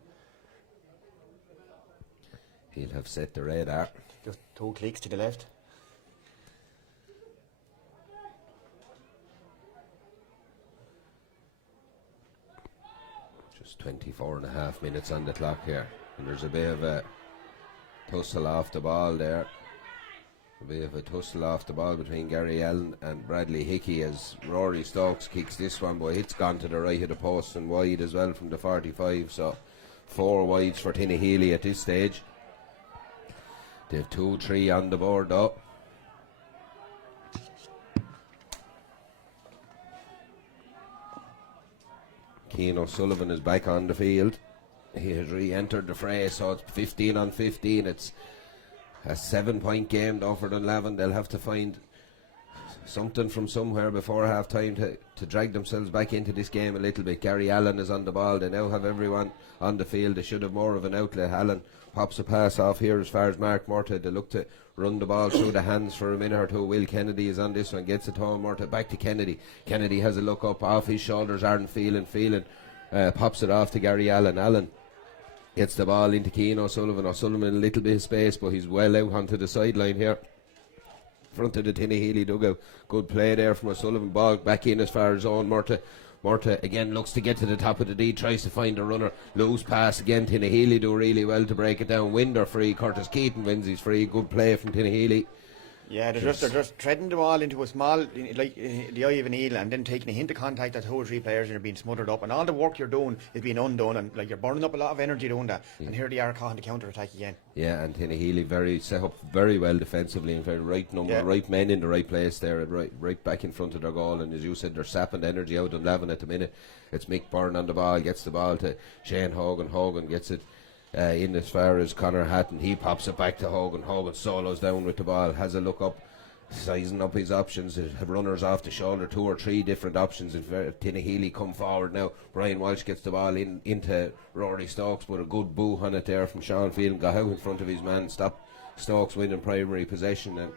He'll have set the radar. just 2 clicks to the left. Just 24.5 minutes on the clock here. And there's a bit of a tussle off the ball there. A bit of a tussle off the ball between Gary Allen and Bradley Hickey as Rory Stokes kicks this one, but it's gone to the right of the post and wide as well from the 45. So 4 wides for Tinahely at this stage. They've 2-3 on the board though. Keane O'Sullivan is back on the field. He has re-entered the fray, so it's 15 on 15. It's a 7-point game though for Dunlavin. They'll have to find something from somewhere before half time to drag themselves back into this game a little bit. Gary Allen is on the ball. They now have everyone on the field. They should have more of an outlet. Allen pops a pass off here as far as Mark Murta. They look to run the ball through the hands for a minute or two. Will Kennedy is on this one, gets it home. Murta back to Kennedy. Kennedy has a look up off his shoulders. Aaron feeling pops it off to Gary Allen. Allen gets the ball into Keane O'Sullivan. O'Sullivan in a little bit of space, but he's well out onto the sideline here. Front of the Tinahely dugout. Good play there from O'Sullivan. Ball back in as far as own Murta. Murta again looks to get to the top of the D, tries to find a runner. Loose pass again. Tinahely do really well to break it down. Winder free. Curtis Keaton wins his free. Good play from Tinahely. Yeah, they're just treading the ball into a small, like the eye of an eel, and then taking a hint of contact at 2 or 3 players and you're being smothered up, and all the work you're doing is being undone, and like you're burning up a lot of energy doing that. And here they are caught in the counter attack again. Yeah, and Tinahely set up very well defensively and very right number, right men in the right place there, right back in front of their goal. And as you said, they're sapping the energy out of Dunlavin at the minute. It's Mick Byrne on the ball, gets the ball to Shane Hogan. Hogan gets it in as far as Conor Hatton. He pops it back to Hogan. Hogan solos down with the ball, has a look up, sizing up his options. Have runners off the shoulder, 2 or 3 different options. If Tinahely come forward now, Brian Walsh gets the ball into Rory Stokes, but a good boo on it there from Sean Field. Got out in front of his man, stopped Stokes winning primary possession. And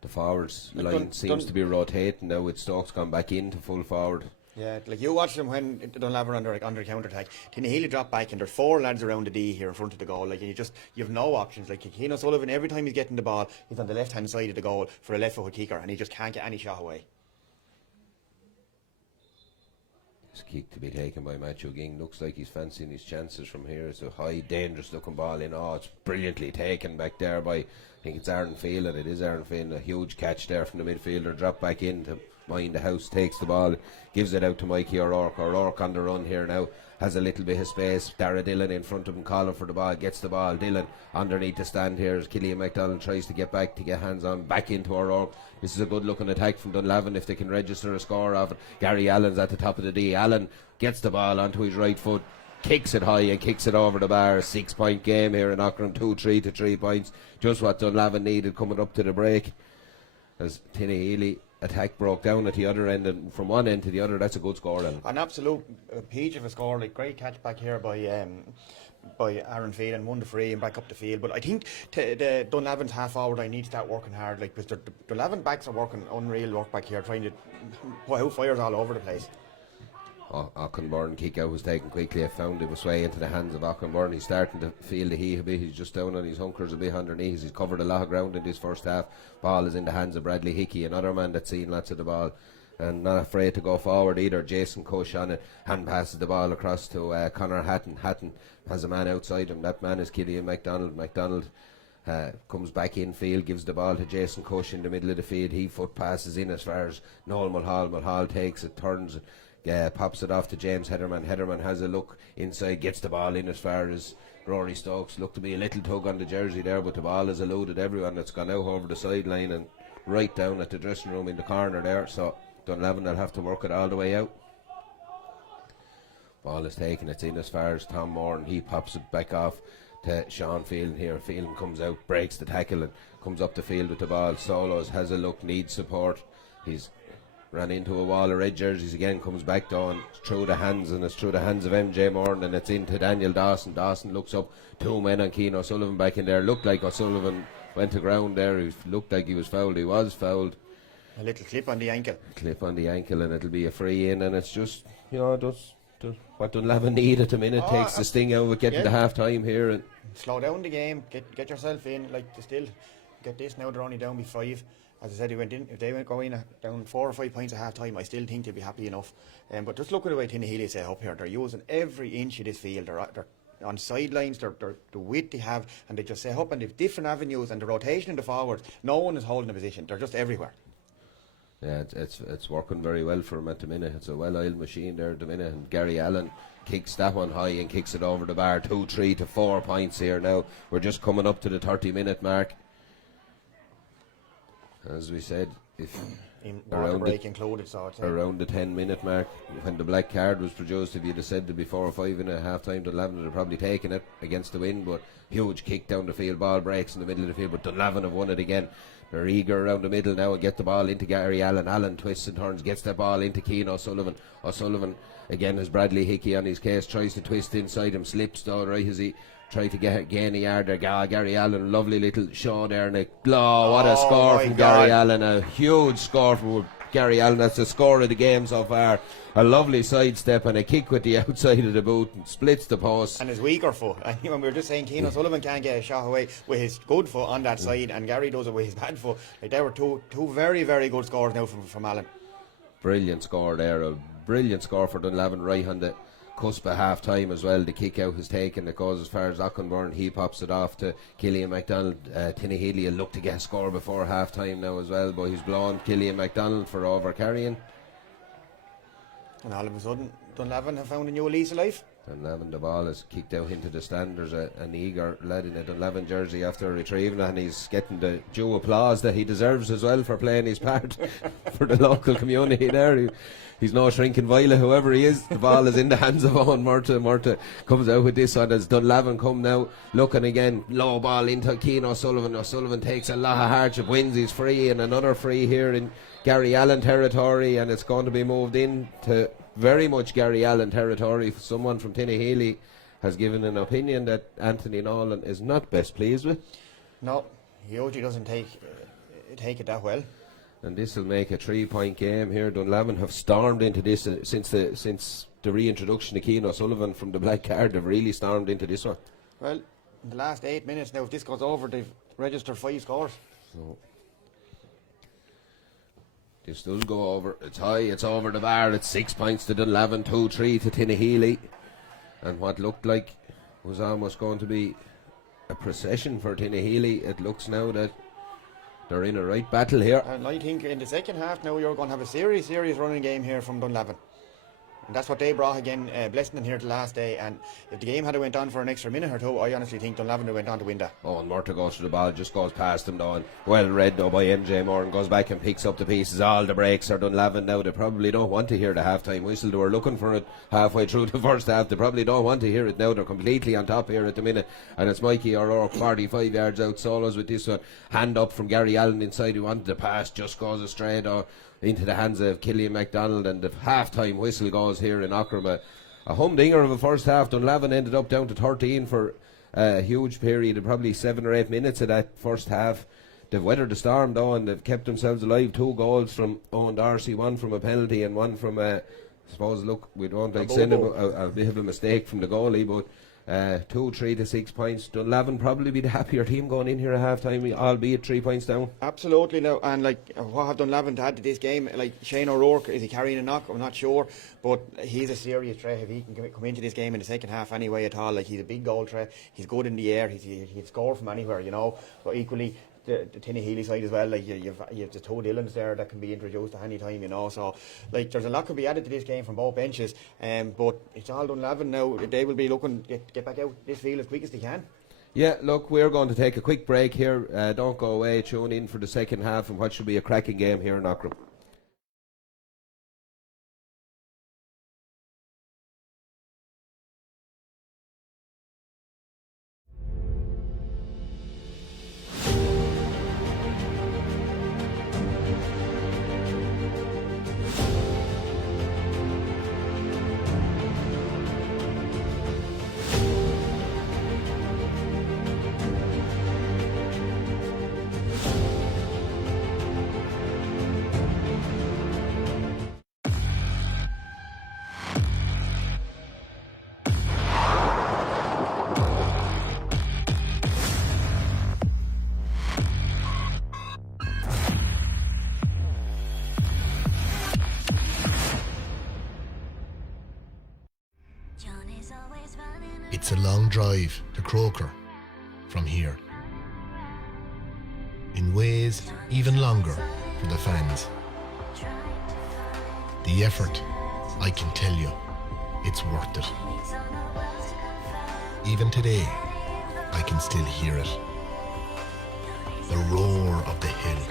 the forwards line seems to be rotating now with Stokes gone back into full forward. Yeah, like you watch them when Dunlavin under counter attack. Tinahely drop back and there's 4 lads around the D here in front of the goal. Like, and you have no options. Like Keane O'Sullivan, every time he's getting the ball, he's on the left hand side of the goal for a left foot kicker, and he just can't get any shot away. This kick to be taken by Matthew Ging. Looks like he's fancying his chances from here. It's a high, dangerous looking ball in. Oh, it's brilliantly taken back there by, I think it's Aaron Field, and it is Aaron Field. A huge catch there from the midfielder. Drop back in to mind the house, takes the ball, gives it out to Mikey O'Rourke. O'Rourke on the run here now, has a little bit of space. Dara Dillon in front of him, calling for the ball, gets the ball. Dillon underneath the stand here as Killian MacDonald tries to get back, to get hands on, back into O'Rourke. This is a good looking attack from Dunlavin if they can register a score of it. Gary Allen's at the top of the D. Allen gets the ball onto his right foot, kicks it high and kicks it over the bar. A 6-point game here in Aughrim, 2-3 to 3 points. Just what Dunlavin needed coming up to the break. As Tinahely attack broke down at the other end, and from one end to the other, that's a good score. An absolute peach of a score. Like, great catch back here by Aaron Field, and won the free and back up the field. But I think the Dunlavin's half forward line needs to start working hard. Like, because the Dunlavin backs are working unreal work back here, trying to put out fires all over the place. Aughrim kick out was taken quickly. I found it was sway into the hands of Aughrim. He's starting to feel the heat a bit. He's just down on his hunkers a bit underneath. He's covered a lot of ground in this first half. Ball is in the hands of Bradley Hickey, another man that's seen lots of the ball and not afraid to go forward either. Jason Cush on it, hand passes the ball across to Conor Hatton. Hatton has a man outside him. That man is Killian MacDonald. MacDonald comes back in field, gives the ball to Jason Cush in the middle of the field. He foot passes in as far as Noel Mulhall. Mulhall takes it, turns it, pops it off to James Heatherman. Heatherman has a look inside, gets the ball in as far as Rory Stokes. Looked to be a little tug on the jersey there, but the ball has eluded everyone. That's gone out over the sideline and right down at the dressing room in the corner there. So Dunlavin will have to work it all the way out. Ball is taken, it's in as far as Tom Moore, and he pops it back off to Sean Field here. Field comes out, breaks the tackle and comes up the field with the ball. Solos has a look, needs support. He's ran into a wall of red jerseys again, comes back down through the hands, and it's through the hands of MJ Moran, and it's into Daniel Dawson. Dawson looks up, 2 men on Keane O'Sullivan back in there. Looked like O'Sullivan went to ground there. He looked like he was fouled. He was fouled. A little clip on the ankle. Clip on the ankle, and it'll be a free in, and it's just, what Dunlavin need at the minute. Takes the sting out of it, getting to half time here. And slow down the game, get yourself in, like to still get this now. They're only down by 5. As I said, if they went going down 4 or 5 points at half time, I still think they'll be happy enough. But just look at the way Tinahely set up here. They're using every inch of this field. They're on sidelines, they're the width they have, and they just set up, and they've different avenues, and the rotation in the forwards. No one is holding a position. They're just everywhere. Yeah, it's working very well for him at the minute. It's a well-oiled machine there at the minute, and Gary Allen kicks that one high and kicks it over the bar. 2, 3 to 4 points here now. We're just coming up to the 30-minute mark. As we said, if around break included, so around the 10-minute mark, when the black card was produced, if you'd have said there'd be 4 or 5 in a half time, Dunlavin would have probably taken it against the wind. But huge kick down the field, ball breaks in the middle of the field, but Dunlavin have won it again. They're eager around the middle now and get the ball into Gary Allen. Allen twists and turns, gets the ball into Keane O'Sullivan. O'Sullivan again has Bradley Hickey on his case, tries to twist inside him, slips down right as he tried to gain a yard there. Gary Allen, lovely little show there, and what a score from Gary Allen. A huge score from Gary Allen. That's the score of the game so far. A lovely sidestep and a kick with the outside of the boot and splits the post. And his weaker foot. And we were just saying Keane O'Sullivan can't get a shot away with his good foot on that side, and Gary does it with his bad foot. Like, there were two very, very good scores now from Allen. Brilliant score there. A brilliant score for Dunlavin right on the cusp of half time as well. The kick out is taken. It goes as far as Aughrim. He pops it off to Killian MacDonald. Tinahely will look to get a score before half time now as well, but he's blown Killian MacDonald for over carrying. And all of a sudden, Dunlavin have found a new lease of life. Dunlavin, the ball is kicked out into the stand. There's an eager lad in a Dunlavin jersey after retrieving it, and he's getting the due applause that he deserves as well for playing his part for the local community there. He's no shrinking violet, whoever he is. The ball is in the hands of Owen Murta. Murta comes out with this one as Dunlavin come now, looking again, low ball into Keane O'Sullivan. O'Sullivan takes a lot of hardship, wins his free, and another free here in Gary Allen territory, and it's going to be moved in to very much Gary Allen territory. Someone from Tinahely has given an opinion that Anthony Nolan is not best pleased with. No, he usually doesn't take it that well. And this will make a 3-point game here. Dunlavin have stormed into this since the reintroduction of Keane O'Sullivan from the black card. They've really stormed into this one. Well, in the last 8 minutes now, if this goes over, they've registered 5 scores. So this does go over. It's high, it's over the bar. It's 6 points to Dunlavin, 2-3 to Tinahely. And what looked like was almost going to be a procession for Tinahely, it looks now that they're in a right battle here. And I think in the second half now you're going to have a serious running game here from Dunlavin. And that's what they brought again, Blessington here the last day. And if the game had went on for an extra minute or two, I honestly think Dunlavin went on to win that. Oh, and Murta goes for the ball, just goes past him though, and well read though by MJ Moran, goes back and picks up the pieces. All the breaks are Dunlavin now. They probably don't want to hear the half-time whistle. They were looking for it halfway through the first half. They probably don't want to hear it now. They're completely on top here at the minute. And it's Mikey O'Rourke, 45 yards out, solos with this one. Hand up from Gary Allen inside, who wanted to pass, just goes astray though, into the hands of Killian MacDonald, and the half-time whistle goes here in Aughrim. A humdinger of a first half. Dunlavin ended up down to 13 for a huge period of probably 7 or 8 minutes of that first half. They've weathered the storm though, and they've kept themselves alive. 2 goals from Owen Darcy, 1 from a penalty and 1 from I suppose, look, we don't like saying a bit of a mistake from the goalie, but 2-3 to 6 points. Dunlavin probably be the happier team going in here at half time, albeit 3 points down. Absolutely now, and like what have Dunlavin to add to this game? Like Shane O'Rourke, is he carrying a knock? I'm not sure, but he's a serious threat if he can come into this game in the second half anyway at all. Like, he's a big goal threat, he's good in the air, he can score from anywhere, you know. But equally the Tinahely side as well, like you've the 2 Dylans there that can be introduced at any time, you know. So like there's a lot could be added to this game from both benches, but it's all Dunlavin now. They will be looking get back out this field as quick as they can. Yeah, look, we're going to take a quick break here. Don't go away. Tune in for the second half and what should be a cracking game here in Aughrim. It's a long drive to Croker from here. In ways even longer for the fans. The effort, I can tell you, it's worth it. Even today, I can still hear it. The roar of the hill.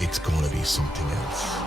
It's gonna be something else.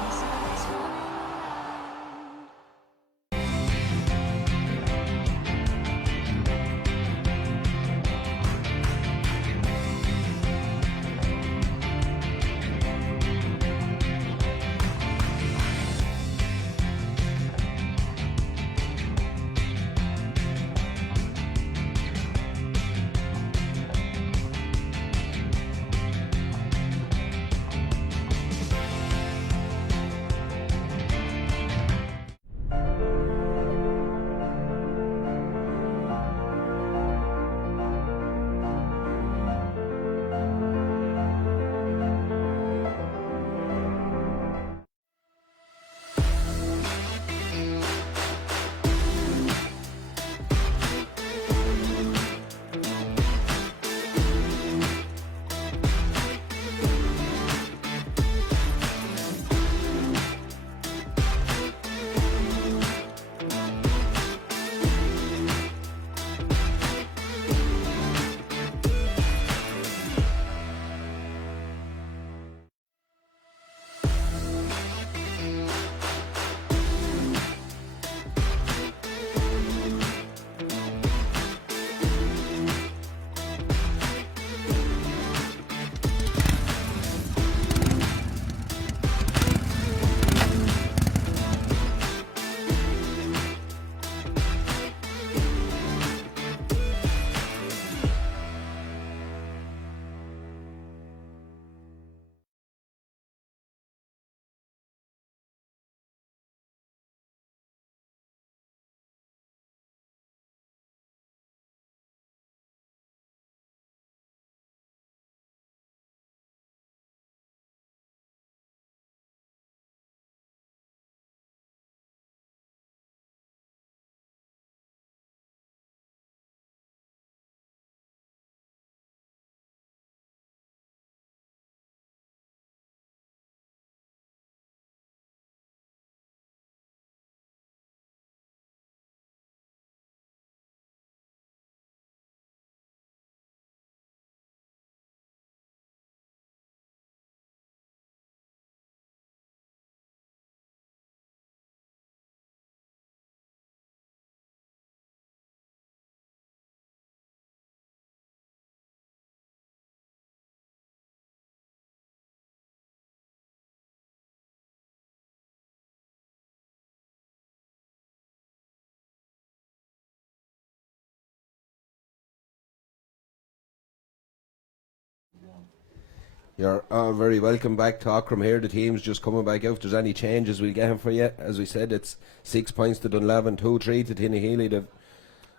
You're all very welcome back to Aughrim here. The team's just coming back out. If there's any changes, we'll get them for you. As we said, it's 6 points to Dunlavin, 2-3 to Tinahely. They've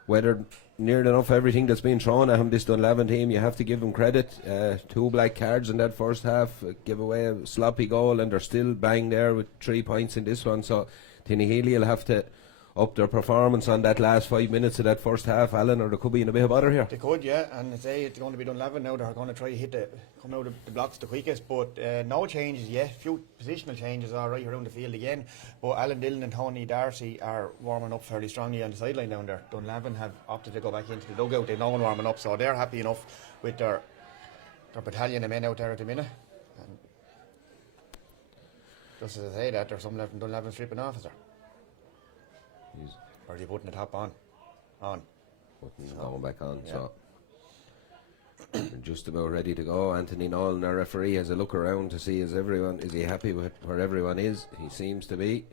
weathered near enough everything that's been thrown at him, this Dunlavin team. You have to give them credit. 2 black cards in that first half, give away a sloppy goal, and they're still bang there with 3 points in this one. So Tinahely will have to up their performance on that last 5 minutes of that first half, Alan, or they could be in a bit of bother here. They could, yeah, and it's going to be Dunlavin now. They're going to try to come out of the blocks the quickest, but no changes yet. Few positional changes all right around the field again, but Alan Dillon and Tony Darcy are warming up fairly strongly on the sideline down there. Dunlavin have opted to go back into the dugout. They've no one warming up, so they're happy enough with their battalion of men out there at the minute. And just as I say that, there's some left in Dunlavin stripping officer. Or are you putting the top on? Going back on, yeah. So we're just about ready to go. Anthony Nolan, our referee, has a look around to see is he happy with where everyone is. He seems to be.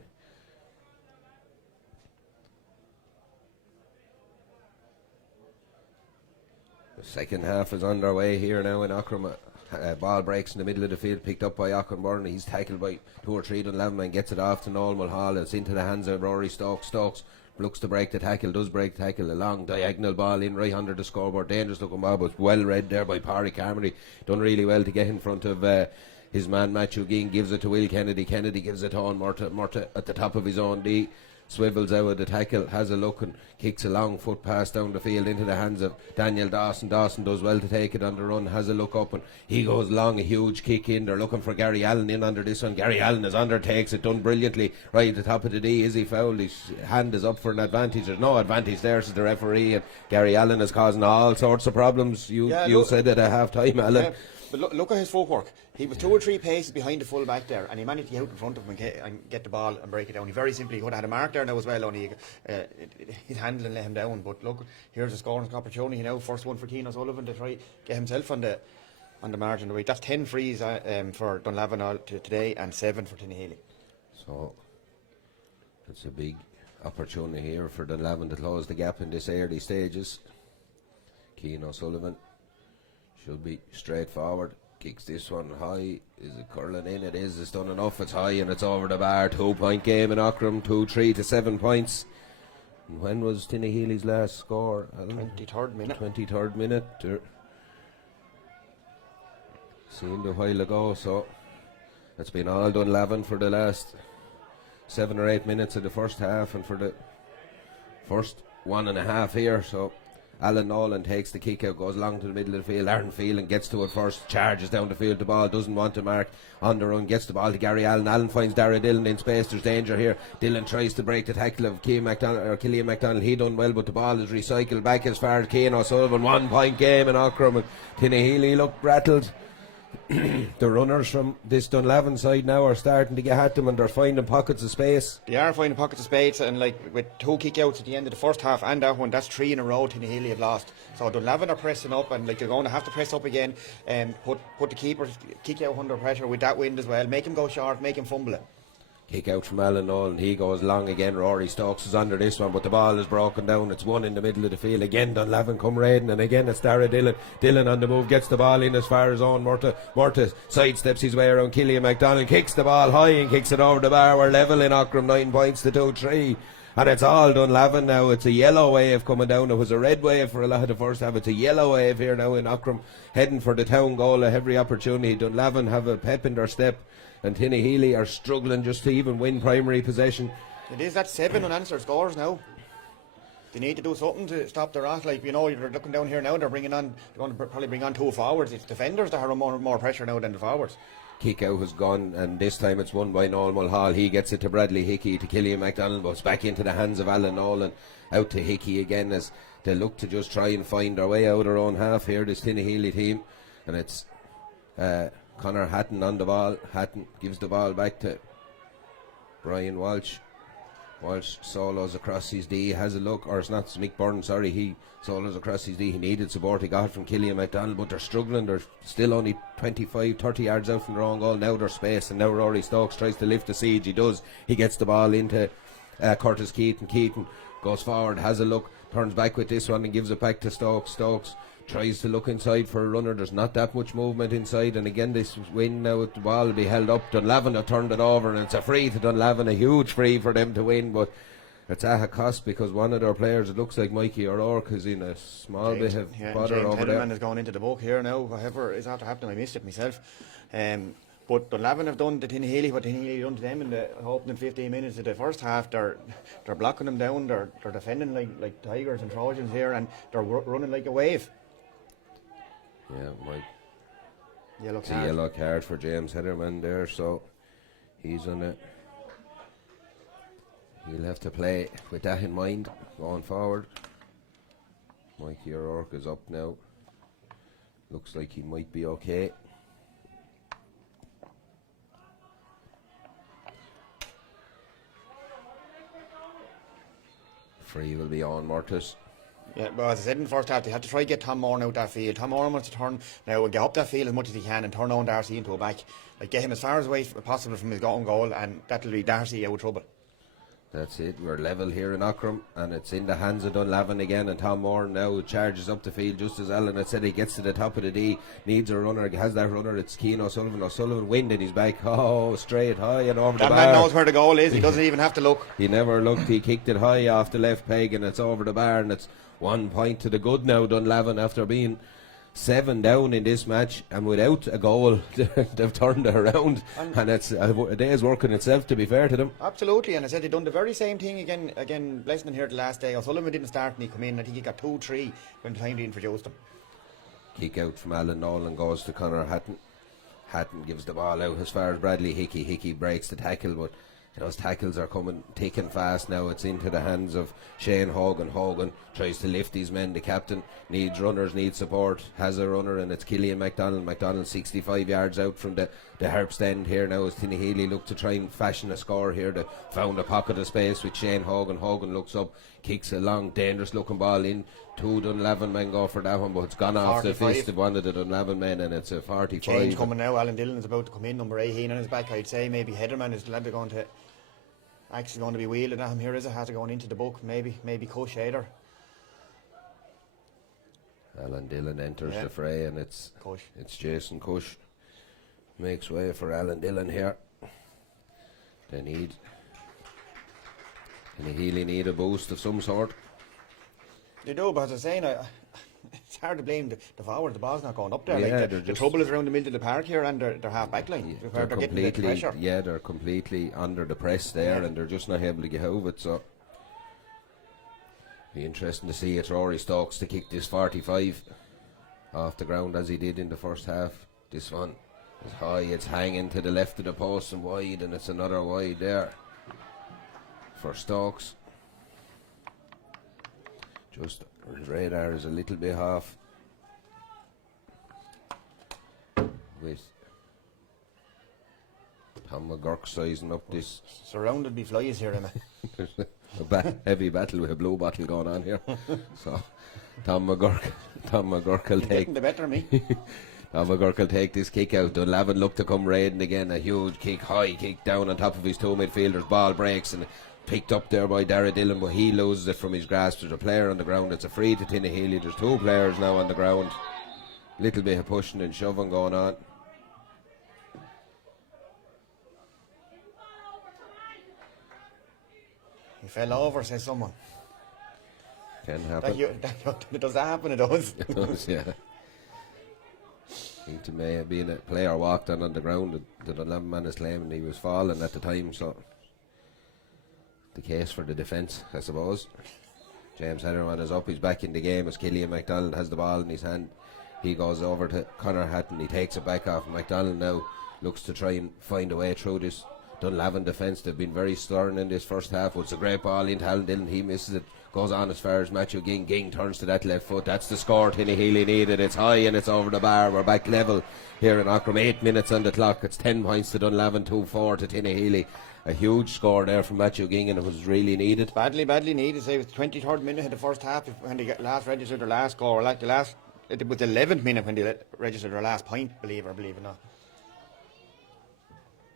The second half is underway here now in Aughrim. Ball breaks in the middle of the field, picked up by Aughrim Byrne. He's tackled by 2 or 3 Dunlavin and gets it off to Nolan Mulhall. It's into the hands of Rory Stokes. Stokes looks to break the tackle, does break the tackle. A long diagonal ball in right under the scoreboard. Dangerous looking ball, but well read there by Parry Carmody. Done really well to get in front of his man Matthew Gein. Gives it to Will Kennedy. Kennedy gives it on Murta at the top of his own D. swivels out of the tackle, has a look and kicks a long foot pass down the field into the hands of Daniel Dawson. Dawson does well to take it on the run, has a look up and he goes long, a huge kick in. They're looking for Gary Allen in under this one. Gary Allen is under, takes it, done brilliantly right at the top of the D. Is he fouled? His hand is up for an advantage. There's no advantage there, says the referee, and Gary Allen is causing all sorts of problems. You said it at half time, Alan. Yeah. But look at his footwork. He was 2 or 3 paces behind the full back there, and he managed to get out in front of him and get the ball and break it down. He very simply could have had a mark there now as well, only his handling let him down. But look, here's a scoring opportunity now. First one for Keane O'Sullivan to try get himself on the margin of the weight. That's 10 frees for Dunlavin today and 7 for Tinahely. So it's a big opportunity here for Dunlavin to close the gap in this early stages. Keane O'Sullivan should be straightforward. Kicks this one high. Is it curling in? It is. It's done enough. It's high and it's over the bar. 2-point game in Aughrim. 2-3 to 7 points. And when was Tinahely's last score? 23rd minute. 23rd minute. Seemed a while ago. So it's been all Dunlavin for the last 7 or 8 minutes of the first half and for the first 1.5 here. So Alan Nolan takes the kick out, goes long to the middle of the field. Aaron Phelan gets to it first, charges down the field. The ball doesn't want to mark on the run, gets the ball to Gary Allen. Allen finds Dara Dillon in space. There's danger here. Dillon tries to break the tackle of Killian MacDonald. He done well, but the ball is recycled back as far as Keane O'Sullivan. 1-point game in Aughrim, and Tinahely looked rattled. The runners from this Dunlavin side now are starting to get at them, and they're finding pockets of space. They are finding pockets of space, and like with 2 kick-outs at the end of the first half and that one, that's 3 in a row Tinahely have lost. So Dunlavin are pressing up, and like they're going to have to press up again and put the keeper kick-out under pressure with that wind as well. Make him go short, make him fumble it. Kick out from Alan Nolan, he goes long again. Rory Stokes is under this one, but the ball is broken down. It's one in the middle of the field. Again Dunlavin come raiding, and again it's Dara Dillon. Dillon on the move, gets the ball in as far as own Murta sidesteps his way around Killian MacDonald, kicks the ball high and kicks it over the bar. We're level in Aughrim, 9 points to 2-3. And it's all Dunlavin now. It's a yellow wave coming down. It was a red wave for a lot of the first half. It's a yellow wave here now in Aughrim, heading for the town goal at every opportunity. Dunlavin have a pep in their step, and Tinahely are struggling just to even win primary possession. It is that 7 unanswered scores now. They need to do something to stop the rot. Like, you know, you're looking down here now, they're going to probably bring on 2 forwards. It's defenders that have more pressure now than the forwards. Kick out has gone, and this time it's won by Noel Mulhall. He gets it to Bradley Hickey, to Killian MacDonald, but it's back into the hands of Alan Nolan. Out to Hickey again as they look to just try and find their way out of their own half here, this Tinahely team. And it's Connor Hatton on the ball. Hatton gives the ball back to Brian Walsh. Walsh solos across his D, has a look, or it's not Mick Byrne, sorry, he solos across his D. He needed support, he got it from Killian MacDonald, but they're struggling. They're still only 25-30 yards out from their own goal. Now there's space, and now Rory Stokes tries to lift the siege. He does. He gets the ball into Curtis Keaton. Keaton goes forward, has a look, turns back with this one and gives it back to Stokes. Stokes tries to look inside for a runner. There's not that much movement inside, and again this win now with the ball will be held up. Dunlavin have turned it over, and it's a free to Dunlavin, a huge free for them to win, but it's at a cost because one of their players, it looks like Mikey O'Rourke, is in a small bit of bother James over there. Hellman is going into the book here now. Whatever is after happening, I missed it myself. But Dunlavin have done to Tinahely what Tinahely done to them in the opening 15 minutes of the first half. They're blocking them down, they're defending like tigers and Trojans here, and they're running like a wave. Yeah, Mike. Yellow It's card. a yellow card for James Hederman there, so he's on it. He'll have to play with that in mind going forward. Mikey O'Rourke is up now. Looks like he might be okay. Free will be on Mortis. Yeah, but as I said in the first half, they had to try to get Tom Moran out that field. Tom Moran wants to turn now and get up that field as much as he can and turn on Darcy into a back. Like, get him as far away as possible from his own goal, and that'll be Darcy out of trouble. That's it, we're level here in Aughrim, and it's in the hands of Dunlavin again, and Tom Moore now charges up the field just as Alan had said. He gets to the top of the D, needs a runner, has that runner. It's Keane O'Sullivan. O'Sullivan wind in his back, straight high and over the bar. That man knows where the goal is, he doesn't even have to look. He never looked, he kicked it high off the left peg, and it's over the bar, and it's 1 point to the good now, Dunlavin, after being 7 down in this match, and without a goal, they've turned it around, and it's a day's work in itself, to be fair to them. Absolutely, and I said they've done the very same thing again. Blessing here the last day. O'Sullivan didn't start and he come in. I think he got 2-3 when the time to introduce them. Kick out from Alan Nolan goes to Conor Hatton. Hatton gives the ball out as far as Bradley Hickey. Hickey breaks the tackle, but those tackles are coming thick and fast now. It's into the hands of Shane Hogan. Hogan tries to lift these men. The captain needs runners, needs support, has a runner, and it's Killian MacDonald. MacDonald 65 yards out from the Harps end here now as Tinahely look to try and fashion a score here. They found a pocket of space with Shane Hogan. Hogan looks up, kicks a long, dangerous looking ball in. 2 Dunlavin men go for that one, but it's gone off the fist of one of the Dunlavin men, and it's a 45. Change coming now. Alan Dillon is about to come in, number 18 on his back. I'd say maybe Heatherman is going to be wheeling at him here. Is it? Has it going into the book? Maybe Cush either. Alan Dillon enters the fray, and it's Jason Cush makes way for Alan Dillon here. Tinahely need a boost of some sort. They do, but as I was saying, it's hard to blame the forward. The ball's not going up there. Yeah, the trouble is around the middle of the park here and their half back line. They're getting the pressure. Yeah, they're completely under the press there, and they're just not able to get out of it. So be interesting to see it's Rory Stokes to kick this 45 off the ground as he did in the first half. This one is high, it's hanging to the left of the post and wide, and it's another wide there for Stokes. Just his radar is a little bit off with Tom McGurk sizing up this. Surrounded by flies here, Emma. There's a heavy battle with a blue bottle going on here. So Tom McGurk will take. Getting the better of me. Tom McGurk will take this kick out. Dunlavin look to come raiding again. A huge kick, high kick down on top of his 2 midfielders. Ball breaks and picked up there by Dara Dillon, but he loses it from his grasp. There's a player on the ground. It's a free to Tinahely. There's 2 players now on the ground. Little bit of pushing and shoving going on. He fell over, says someone. Can happen. Does that happen? It does. It does, yeah. I think it may have been a player walked on the ground. The Dunlavin man is claiming he was falling at the time, so the case for the defence, I suppose. James Heatherman is up, he's back in the game as Killian MacDonald has the ball in his hand. He goes over to Conor Hatton, he takes it back off. MacDonald now looks to try and find a way through this Dunlavin defence. They've been very stern in this first half. It's a great ball into Alan Dillon, he misses it, goes on as far as Matthew Ging. Ging turns to that left foot. That's the score Tinahely needed. It's high and it's over the bar. We're back level here in Aughrim. 8 minutes on the clock. It's 10 points to Dunlavin, 2-4 to Tinahely. A huge score there from Matthew Ging, and it was really needed. Badly needed. Say it was 23rd minute in the first half when they last registered their last score. It was the 11th minute when they registered their last point, believe it or not.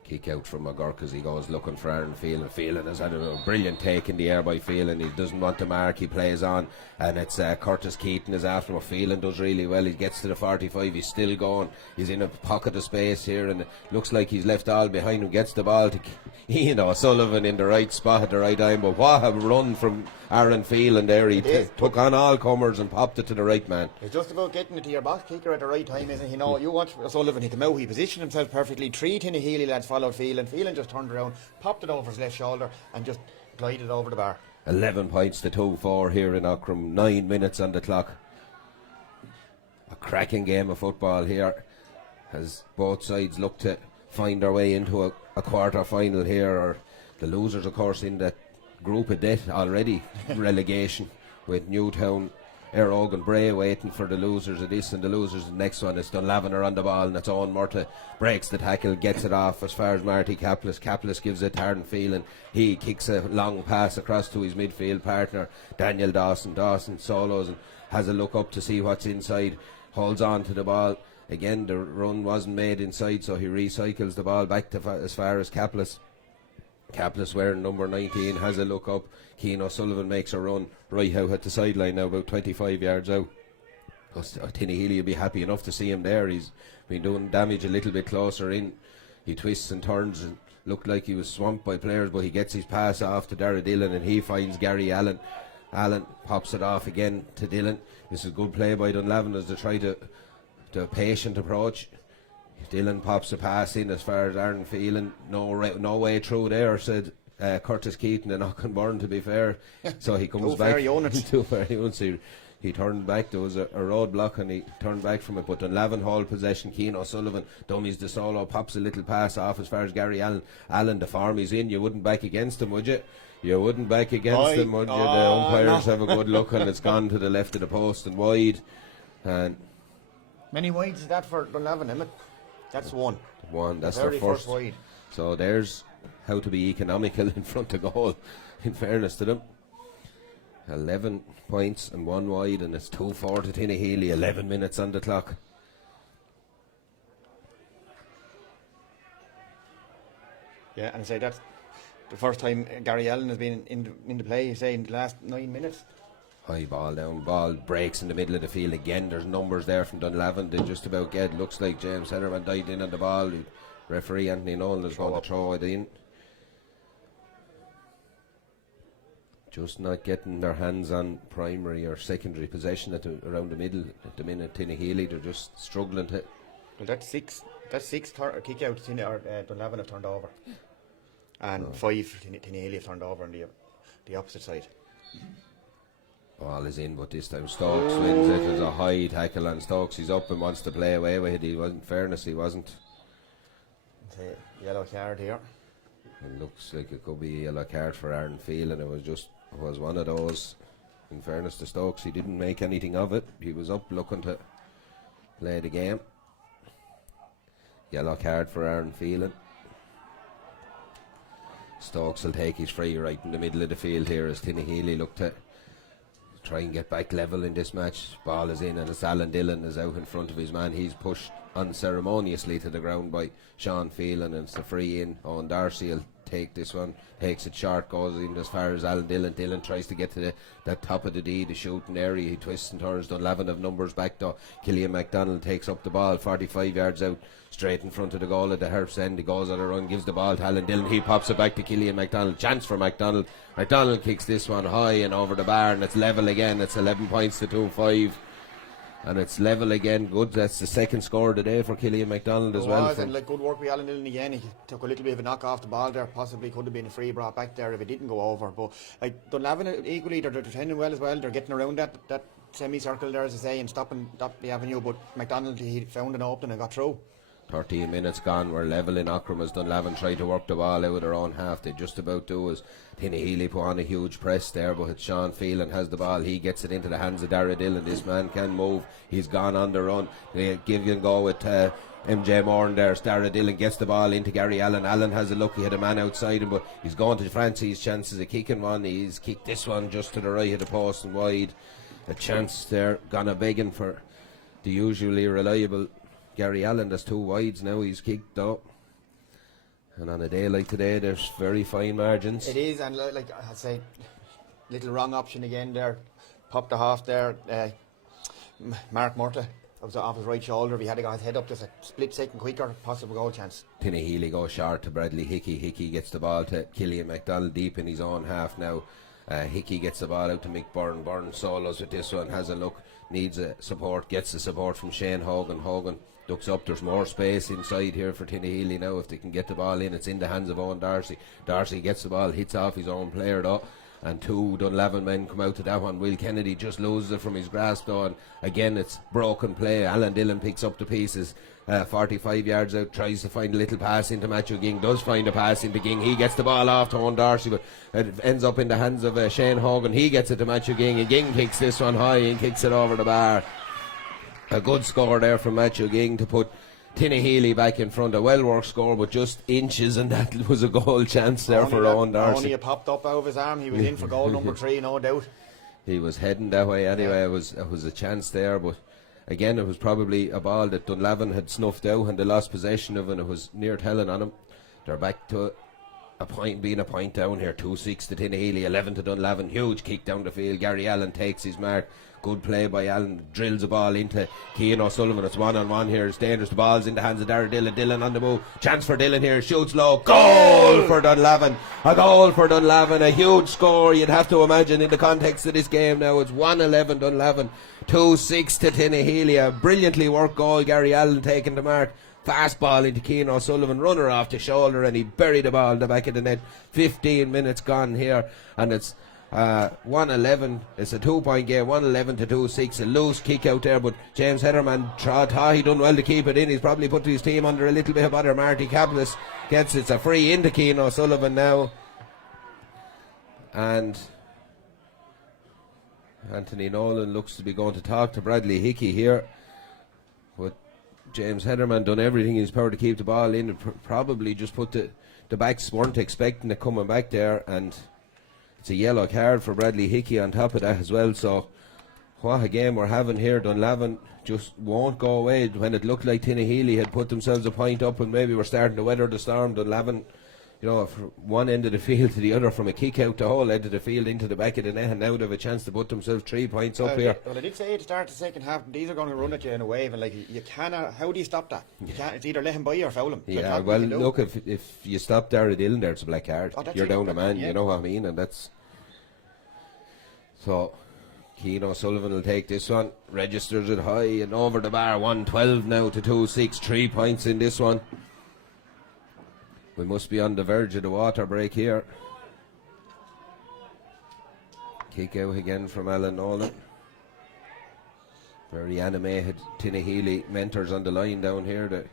Kick out from McGurk as he goes looking for Aaron Phelan. Phelan has had a brilliant take in the air by Phelan. He doesn't want to mark, he plays on, and it's Curtis Keaton is after him. Phelan does really well. He gets to the 45, he's still going, he's in a pocket of space here, and it looks like he's left all behind him. Gets the ball to Sullivan in the right spot at the right time, but what a run from Aaron Phelan there. He took on all comers and popped it to the right man. It's just about getting it to your box kicker at the right time, isn't it? You know, you watch Sullivan, he came out, he positioned himself perfectly. 3 Tinahely lads followed Phelan. Phelan just turned around, popped it over his left shoulder and just glided over the bar. 11 points to 2-4 here in Aughrim. 9 minutes on the clock. A cracking game of football here as both sides look to find their way into a quarter final here, or the losers of course in that group of death already. Relegation with Newtown, Airog and Bray waiting for the losers of this, and the losers of the next one is Dunlavin are on the ball, and it's Owen Murta breaks the tackle, gets it off as far as Marty Kaplis. Kaplis gives it to Taryn Phelan. He kicks a long pass across to his midfield partner Daniel Dawson. Dawson solos and has a look up to see what's inside, holds on to the ball. Again, the run wasn't made inside, so he recycles the ball back to as far as Kaplis. Kaplis wearing number 19 has a look up. Keane O'Sullivan makes a run right out at the sideline now, about 25 yards out. Tinahely will be happy enough to see him there. He's been doing damage a little bit closer in. He twists and turns and looked like he was swamped by players, but he gets his pass off to Dara Dillon and he finds Gary Allen. Allen pops it off again to Dillon. This is good play by Dunlavin as they try to the patient approach. Dylan pops a pass in as far as Aaron Phelan. No way through there, said Curtis Keaton and Aughrim, to be fair. So he comes Two back. fair units. Two fair units. He turned back. There was a roadblock and he turned back from it. But Dunlavin hold possession. Keane O'Sullivan dummies the solo, pops a little pass off as far as Gary Allen. Allen, the form he's in, you wouldn't back against him, would you? You wouldn't back against him, would you? The umpires have a good look and it's gone to the left of the post and wide. And many wides is that for Dunlavin, isn't it? That's one. That's the their very first. wide. So there's how to be economical in front of goal, in fairness to them. 11 points and 1 wide, and it's 2-4 to Tinahely, 11 minutes on the clock. Yeah, and I say that's the first time Gary Allen has been in the play, you say, in the last 9 minutes. High ball down, ball breaks in the middle of the field again. There's numbers there from Dunlavin. They just about get. Looks like James Hennerman died in on the ball. Referee Anthony Nolan is going to throw it in. Just not getting their hands on primary or secondary possession around the middle at the minute. Tinahely, they're just struggling to. Well, that's six kick outs Dunlavin have turned over, and 5 Tinahely have turned over on the opposite side. Ball is in, but this time Stokes wins it. There's a high tackle on Stokes. He's up and wants to play away with it. He wasn't. It's a yellow card here. It looks like it could be a yellow card for Aaron Phelan. It was one of those. In fairness to Stokes, he didn't make anything of it. He was up looking to play the game. Yellow card for Aaron Phelan. Stokes will take his free right in the middle of the field here as Tinahely look to try and get back level in this match. Ball is in and it's Alan Dillon is out in front of his man. He's pushed unceremoniously to the ground by Sean Phelan, and it's a free in. Owen Darcy will take this one, takes it short, goes in as far as Alan Dillon. Dillon tries to get to that top of the D, the shooting area. He twists and turns. Dunlavin have numbers back though. Killian MacDonald takes up the ball 45 yards out, straight in front of the goal at the Herps end. He goes on a run, gives the ball to Alan Dillon. He pops it back to Killian MacDonald. Chance for MacDonald. MacDonald kicks this one high and over the bar, and it's level again. It's 11 points to 2-5. And it's level again. Good. That's the second score of the day for Killian MacDonald as well. And like good work by Alan Dillon again. He took a little bit of a knock off the ball there. Possibly could have been a free brought back there if it didn't go over. But like Dunlavin equally, they're defending well as well. They're getting around that semicircle there, as I say, and stopping the avenue. But MacDonald, he found an opening and got through. 13 minutes gone. We're level in Aughrim as Dunlavin tried to work the ball out of their own half. They just about do as Tinahely put on a huge press there, but it's Sean Phelan has the ball. He gets it into the hands of Dara Dillon. This man can move. He's gone on the run. They give you and go with MJ Moran there. Dara Dillon gets the ball into Gary Allen. Allen has a look. He had a man outside him, but he's going to fancy his chances of kicking one. He's kicked this one just to the right of the post and wide. A chance there. Gonna begging for the usually reliable Gary Allen. There's 2 wides now. He's kicked though. And on a day like today, there's very fine margins. It is, and like I'd say, little wrong option again there. Popped the half there. Mark Murta was off his right shoulder. If he had got his head up just a split second quicker, possible goal chance. Tinahely goes short to Bradley Hickey. Hickey gets the ball to Killian MacDonald deep in his own half now. Hickey gets the ball out to Mick Byrne. Byrne solos with this one, has a look, needs a support, gets the support from Shane Hogan. Hogan ducks up. There's more space inside here for Tinahely now. If they can get the ball in, it's in the hands of Owen Darcy. Darcy gets the ball, hits off his own player though, and 2 Dunlavin men come out to that one. Will Kennedy just loses it from his grasp though, and again it's broken play. Alan Dillon picks up the pieces, 45 yards out, tries to find a little pass into Matthew Ging, does find a pass into Ging. He gets the ball off to Owen Darcy, but it ends up in the hands of Shane Hogan. He gets it to Matthew Ging, and Ging kicks this one high and kicks it over the bar. A good score there from Matthew Ging to put Tinahely back in front. A well-worked score, but just inches, and that was a goal chance there for Owen Darcy. Only it popped up out of his arm. He was in for goal number 3, no doubt. He was heading that way anyway. Yeah. It was a chance there, but again, it was probably a ball that Dunlavin had snuffed out, and they lost possession of, and it was near telling on him. They're back to it. being a point down here. 2-6 to Tinahely, 11 to Dunlavin. Huge kick down the field. Gary Allen takes his mark. Good play by Allen. Drills the ball into Cian O'Sullivan. It's 1-on-1 here. It's dangerous. The ball's in the hands of Dara Dillon. Dillon on the move. Chance for Dillon here. Shoots low. Goal for Dunlavin. A goal for Dunlavin. A huge score. You'd have to imagine in the context of this game now. It's 1-11 Dunlavin. 2-6 to Tinahely. A brilliantly worked goal. Gary Allen taking the mark. Fast ball into Cian O'Sullivan, runner off the shoulder, and he buried the ball in the back of the net. 15 minutes gone here, and it's 1-11. It's a 2-point game, 1-11 to 2-6. A loose kick out there, but James Hederman thought he done well to keep it in. He's probably put his team under a little bit of bother. Marty Caplis gets it's a free into Cian O'Sullivan now, and Anthony Nolan looks to be going to talk to Bradley Hickey here, but James Hederman done everything in his power to keep the ball in, and probably just put the backs weren't expecting it coming back there, and it's a yellow card for Bradley Hickey on top of that as well. So what a game we're having here. Dunlavin just won't go away. When it looked like Tinahely had put themselves a point up and maybe were starting to weather the storm, Dunlavin, from one end of the field to the other, from a kick out the whole end of the field into the back of the net, and now they have a chance to put themselves 3 points up here. Well, I did say at the start of the second half, these are going to run at you in a wave, and you cannot. How do you stop that? You can't. It's either let him by or foul him. Yeah, well, look, if you stop Dara Dillon there, it's a black card. You're down a man, you know what I mean, and that's. So, Cian O'Sullivan will take this one, registers it high and over the bar. 1-12 now to 2-6, 3 points in this one. We must be on the verge of the water break here. Kick out again from Alan Nolan. Very animated Tinahely mentors on the line down here.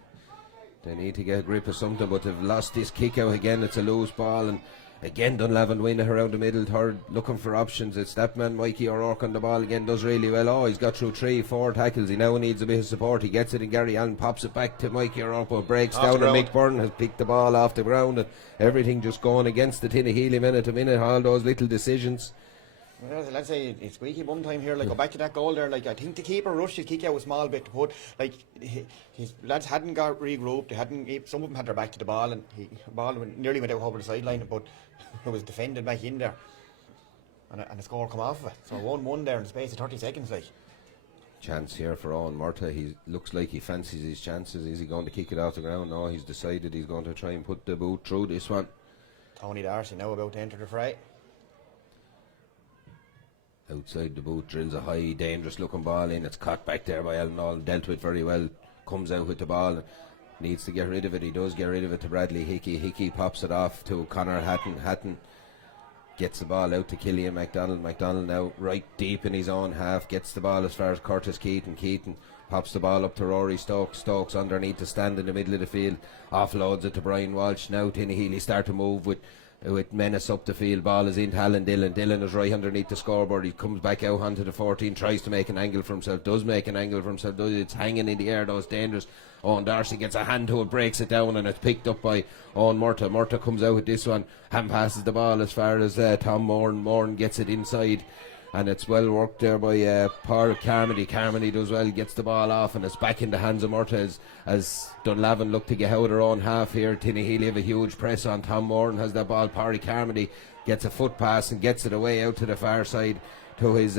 They need to get a grip of something, but they've lost this kick out again. It's a loose ball, and again Dunlavin winning around the middle third, looking for options. It's that man Mikey O'Rourke on the ball again, does really well. He's got through 3-4 tackles. He now needs a bit of support. He gets it, and Gary Allen pops it back to Mikey O'Rourke, but breaks down, and Mick Byrne has picked the ball off the ground, and everything just going against the Tinahely minute to minute. All those little decisions. Well, let's say it's squeaky bum time here. Go back to that goal there. I think the keeper rushed his kick out a small bit to put. His lads hadn't got regrouped. Some of them had their back to the ball, and the ball nearly went out over the sideline, but it was defended back in there, and the score come off of it. So 1-1 there in the space of 30 seconds. Chance here for Owen Murtagh. He looks like he fancies his chances. Is he going to kick it off the ground? No, he's decided he's going to try and put the boot through this one. Tony Darcy now about to enter the fray. Outside the boot, drills a high, dangerous looking ball in. It's caught back there by Alan Nolan, dealt with very well. Comes out with the ball, needs to get rid of it. He does get rid of it to Bradley Hickey. Hickey pops it off to Conor Hatton. Hatton gets the ball out to Killian MacDonald. MacDonald now right deep in his own half, gets the ball as far as Curtis Keaton. Keaton pops the ball up to Rory Stokes. Stokes underneath to stand in the middle of the field, offloads it to Brian Walsh. Now Tinahely start to move with menace up the field. Ball is into Alan Dillon. Dillon is right underneath the scoreboard. He comes back out onto the 14, tries to make an angle for himself, does make an angle for himself. It's hanging in the air, though. It's dangerous. Owen Darcy gets a hand to it, breaks it down, and it's picked up by Owen Murtagh. Murtagh comes out with this one, hand passes the ball as far as Tom Moran. Moran gets it inside, and it's well worked there by Paul Carmody. Carmody does well, gets the ball off, and it's back in the hands of Murtagh as Dunlavin look to get out of their own half here. Tinahely have a huge press on. Tom Moran has that ball. Parry Carmody gets a foot pass and gets it away out to the far side to his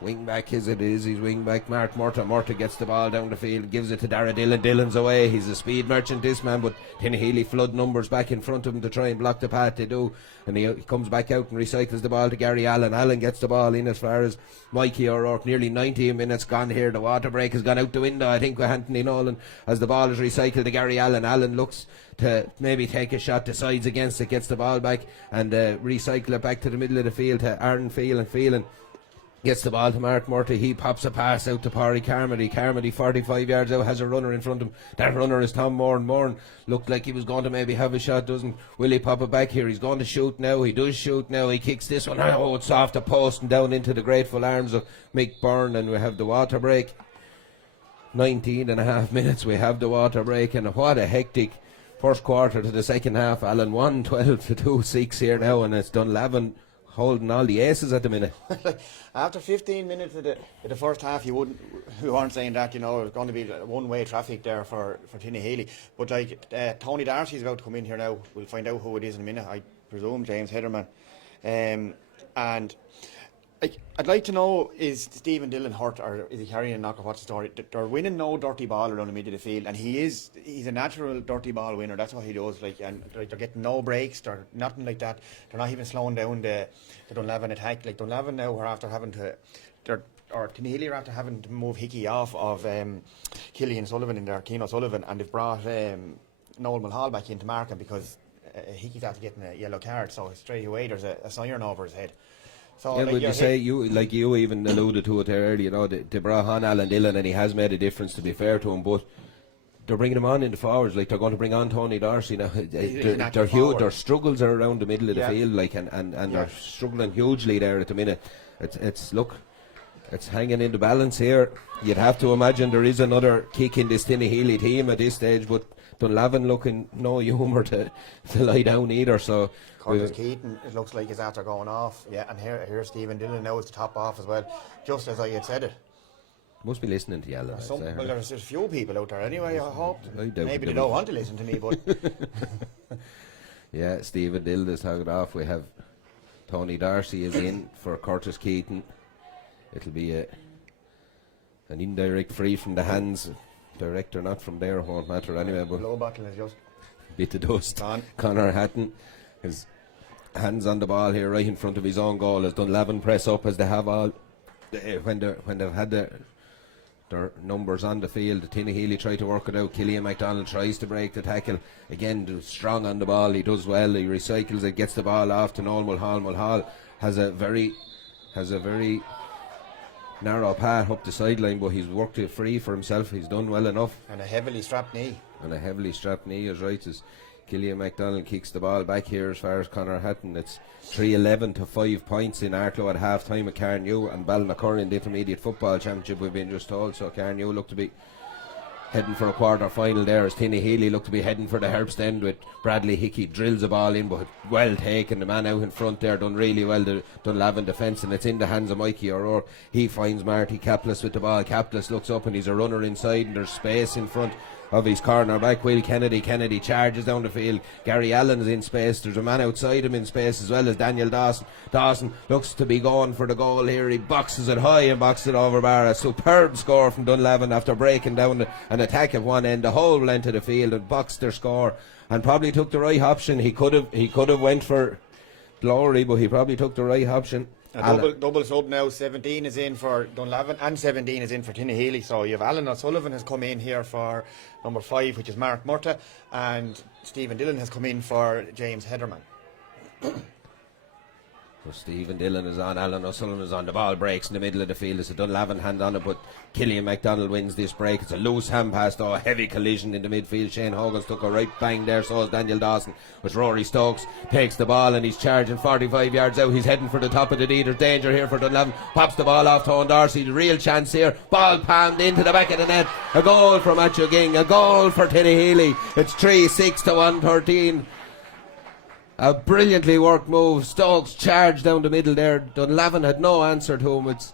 wing back. His wing back Mark Murtagh. Murtagh gets the ball down the field, gives it to Dara Dillon. Dillon's away. He's a speed merchant, this man, but Tinahely flood numbers back in front of him to try and block the path. They do, and he comes back out and recycles the ball to Gary Allen. Allen gets the ball in as far as Mikey O'Rourke. Nearly 19 minutes gone here. The water break has gone out the window, I think, with Anthony Nolan as the ball is recycled to Gary Allen. Allen looks to maybe take a shot, decides against it, gets the ball back and recycle it back to the middle of the field to Aaron Phelan. Gets the ball to Mark Murtagh. He pops a pass out to Parry Carmody. Carmody 45 yards out, has a runner in front of him. That runner is Tom Moran. Moran looked like he was going to maybe have a shot, doesn't. Will he pop it back here? He's going to shoot now. He does shoot now. He kicks this one. Oh, it's off the post and down into the grateful arms of Mick Byrne, and we have the water break. 19 and a half minutes we have the water break, and what a hectic first quarter to the second half. Alan 1-12 to 2-6 here now, and it's Dunlavin holding all the aces at the minute. After 15 minutes of the first half, we weren't saying that, you know, it's going to be one-way traffic there for Tinahely. But like Tony Darcy's about to come in here now. We'll find out who it is in a minute. I presume James Hederman. And I'd like to know, is Stephen Dillon hurt or is he carrying a knock? What's the story? They're winning no dirty ball around the middle of the field, and he's a natural dirty ball winner. That's what he does. And they're getting no breaks, or nothing like that. They're not even slowing down the Dunlavin attack. Like Dunlavin now are after having to, or Tinahely are after having to move Hickey off of Killian Sullivan in there, Keano Sullivan, and they've brought Nolan Hall back into marking because Hickey's after getting a yellow card. So straight away there's a siren over his head. So yeah, would you say you even alluded to it there earlier? You know, they brought on Alan Dillon, and he has made a difference. To be fair to him, but they're bringing him on in the forwards. Like they're going to bring on Tony Darcy now. They're huge. Their struggles are around the middle of the field, like and they're struggling hugely there at the minute. It's hanging in the balance here. You'd have to imagine there is another kick in this Tinahely team at this stage, but Dunlavin looking no humour to lie down either. So. Curtis Keaton, it looks like he's after going off. Yeah, and here's Stephen Dillon now is the top off as well, just as I had said it. Must be listening to you, Alan. Well, there's a few people out there anyway, I hope. Maybe they don't want to listen to me, but... Yeah, Stephen Dillon is tagged off. We have Tony Darcy is in for Curtis Keaton. It'll be an indirect free from the hands. Direct or not from there, won't matter anyway. But blow bottle is just... Bit of dust. Connor Hatton. His hands on the ball here, right in front of his own goal, as Dunlavin press up as they have all when they've had their numbers on the field. Tinahely try to work it out. Killian MacDonald tries to break the tackle again. Strong on the ball, he does well. He recycles it, gets the ball off to Nolan Hall. Mulhall has a very narrow path up the sideline, but he's worked it free for himself. He's done well enough. And a heavily strapped knee is right. As Killian MacDonald kicks the ball back here as far as Connor Hatton. It's 3-11 to 5 points in Arklow at half time with Carnew and Ballinacurry in the Intermediate Football Championship, we've been just told. So Carnew look to be heading for a quarter final there, as Tinahely look to be heading for the Herbst end with Bradley Hickey drills the ball in, but well taken. The man out in front there done really well, the Dunlavin defence, and it's in the hands of Mikey O'Rourke. He finds Marty Caplis with the ball. Caplis looks up and he's a runner inside, and there's space in front of his corner back. Will Kennedy charges down the field. Gary Allen is in space. There's a man outside him in space as well as Daniel Dawson looks to be going for the goal here. He boxes it high and boxes it over bar. A superb score from Dunlavin after breaking down an attack at one end, the whole length of the field, and boxed their score, and probably took the right option. He could have went for glory, but he probably took the right option. A double sub now. 17 is in for Dunlavin and 17 is in for Tinahely. So you have Alan O'Sullivan has come in here for number 5, which is Mark Murta, and Stephen Dillon has come in for James Hederman. So Stephen Dillon is on, Alan O'Sullivan is on. The ball breaks in the middle of the field. It's a Dunlavin hand on it, but Killian MacDonald wins this break. It's a loose hand pass, though, a heavy collision in the midfield. Shane Hogan's took a right bang there, so is Daniel Dawson. But Rory Stokes takes the ball and he's charging 45 yards out. He's heading for the top of the D. There's danger here for Dunlavin. Pops the ball off to Owen Darcy. The real chance here. Ball palmed into the back of the net. A goal for Matthew Ging. A goal for Tinahely. It's 3-6 to 113. A brilliantly worked move. Stokes charged down the middle there. Dunlavin had no answer to him. It's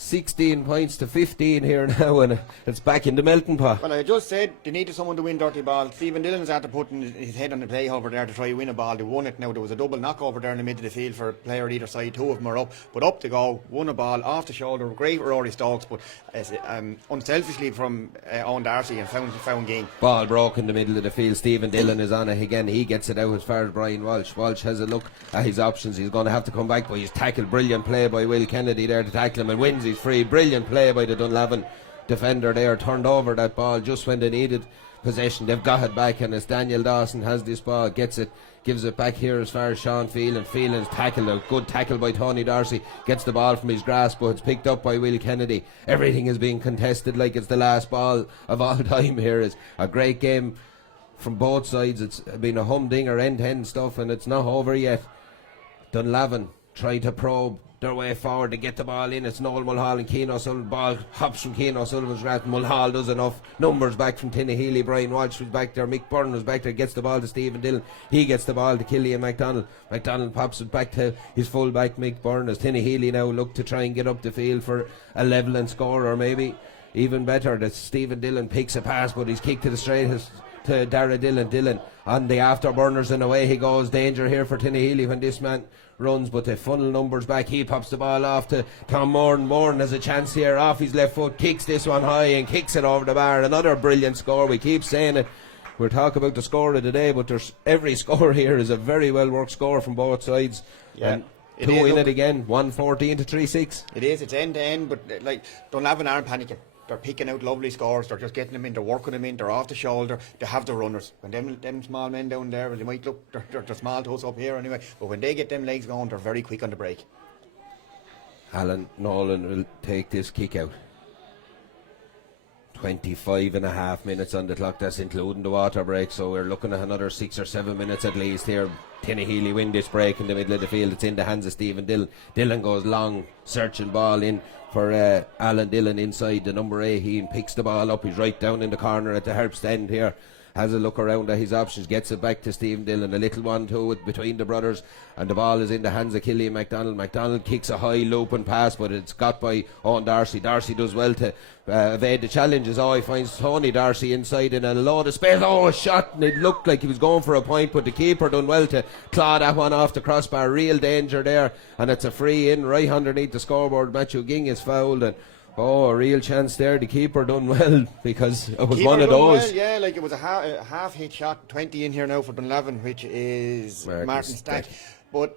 16 points to 15 here now, and it's back in the melting pot. Well, I just said they needed someone to win dirty ball. Stephen Dillon's after putting his head on the play over there to try to win a ball. They won it now. There was a double knock over there in the middle of the field for a player on either side. 2 of them are up, but up to go. Won a ball off the shoulder. Great Rory Stokes, but unselfishly from Owen Darcy, and found game. Ball broke in the middle of the field. Stephen Dillon is on it again. He gets it out as far as Brian Walsh. Walsh has a look at his options. He's going to have to come back, but he's tackled. Brilliant play by Will Kennedy there to tackle him and wins. He's free. Brilliant play by the Dunlavin defender there. Turned over that ball just when they needed possession. They've got it back, and as Daniel Dawson has this ball, gets it, gives it back here as far as Sean Phelan. Phelan's tackle, a good tackle by Tony Darcy, gets the ball from his grasp, but it's picked up by Will Kennedy. Everything is being contested like it's the last ball of all time here. It's a great game from both sides. It's been a humdinger end-to-end stuff, and it's not over yet. Dunlavin tried to probe their way forward. They get the ball in. It's Noel Mulhall and Keane O'Sullivan. Ball hops from Keane O'Sullivan's grasp. Mulhall does enough. Numbers back from Tinahely. Brian Walsh was back there. Mick Byrne was back there. Gets the ball to Stephen Dillon. He gets the ball to Killian MacDonald. MacDonald pops it back to his full back Mick Byrne, as Tinahely now look to try and get up the field for a levelling score, or maybe even better that Stephen Dillon picks a pass, but he's kicked to the straight to Dara Dillon. Dillon on the afterburners and away he goes. Danger here for Tinahely when this man runs, but they funnel numbers back. He pops the ball off to Tom Moran. Moran has a chance here off his left foot, kicks this one high and kicks it over the bar. Another brilliant score. We keep saying it, we're talking about the score of the day, but there's every score here is a very well worked score from both sides. Yeah. And two in it again, 114 to 3-6. It is, it's end to end, but like Dunlavin aren't panicking. They're picking out lovely scores. They're just getting them in. They're working them in. They're off the shoulder. They have the runners. When them small men down there, they might look, they're small to us up here anyway. But when they get them legs going, they're very quick on the break. Alan Nolan will take this kick out. 25 and a half minutes on the clock. That's including the water break. So we're looking at another 6 or 7 minutes at least here. Tinahely win this break in the middle of the field. It's in the hands of Stephen Dillon. Dillon goes long, searching ball in for Alan Dillon inside the number 18. Picks the ball up. He's right down in the corner at the Herbst end here. Has a look around at his options, gets it back to Stephen Dillon. A little 1-2 between the brothers, and the ball is in the hands of Killian MacDonald. MacDonald kicks a high looping pass, but it's got by Owen Darcy. Darcy does well to evade the challenges. He finds Tony Darcy inside in a load of space. A shot, and it looked like he was going for a point, but the keeper done well to claw that one off the crossbar. Real danger there, and it's a free in right underneath the scoreboard. Matthew Ging is fouled, and a real chance there. The keeper done well, because it was one of those. Well, yeah, like it was a half hit shot. 20 in here now for Dunlavin, which is Martin Stack. But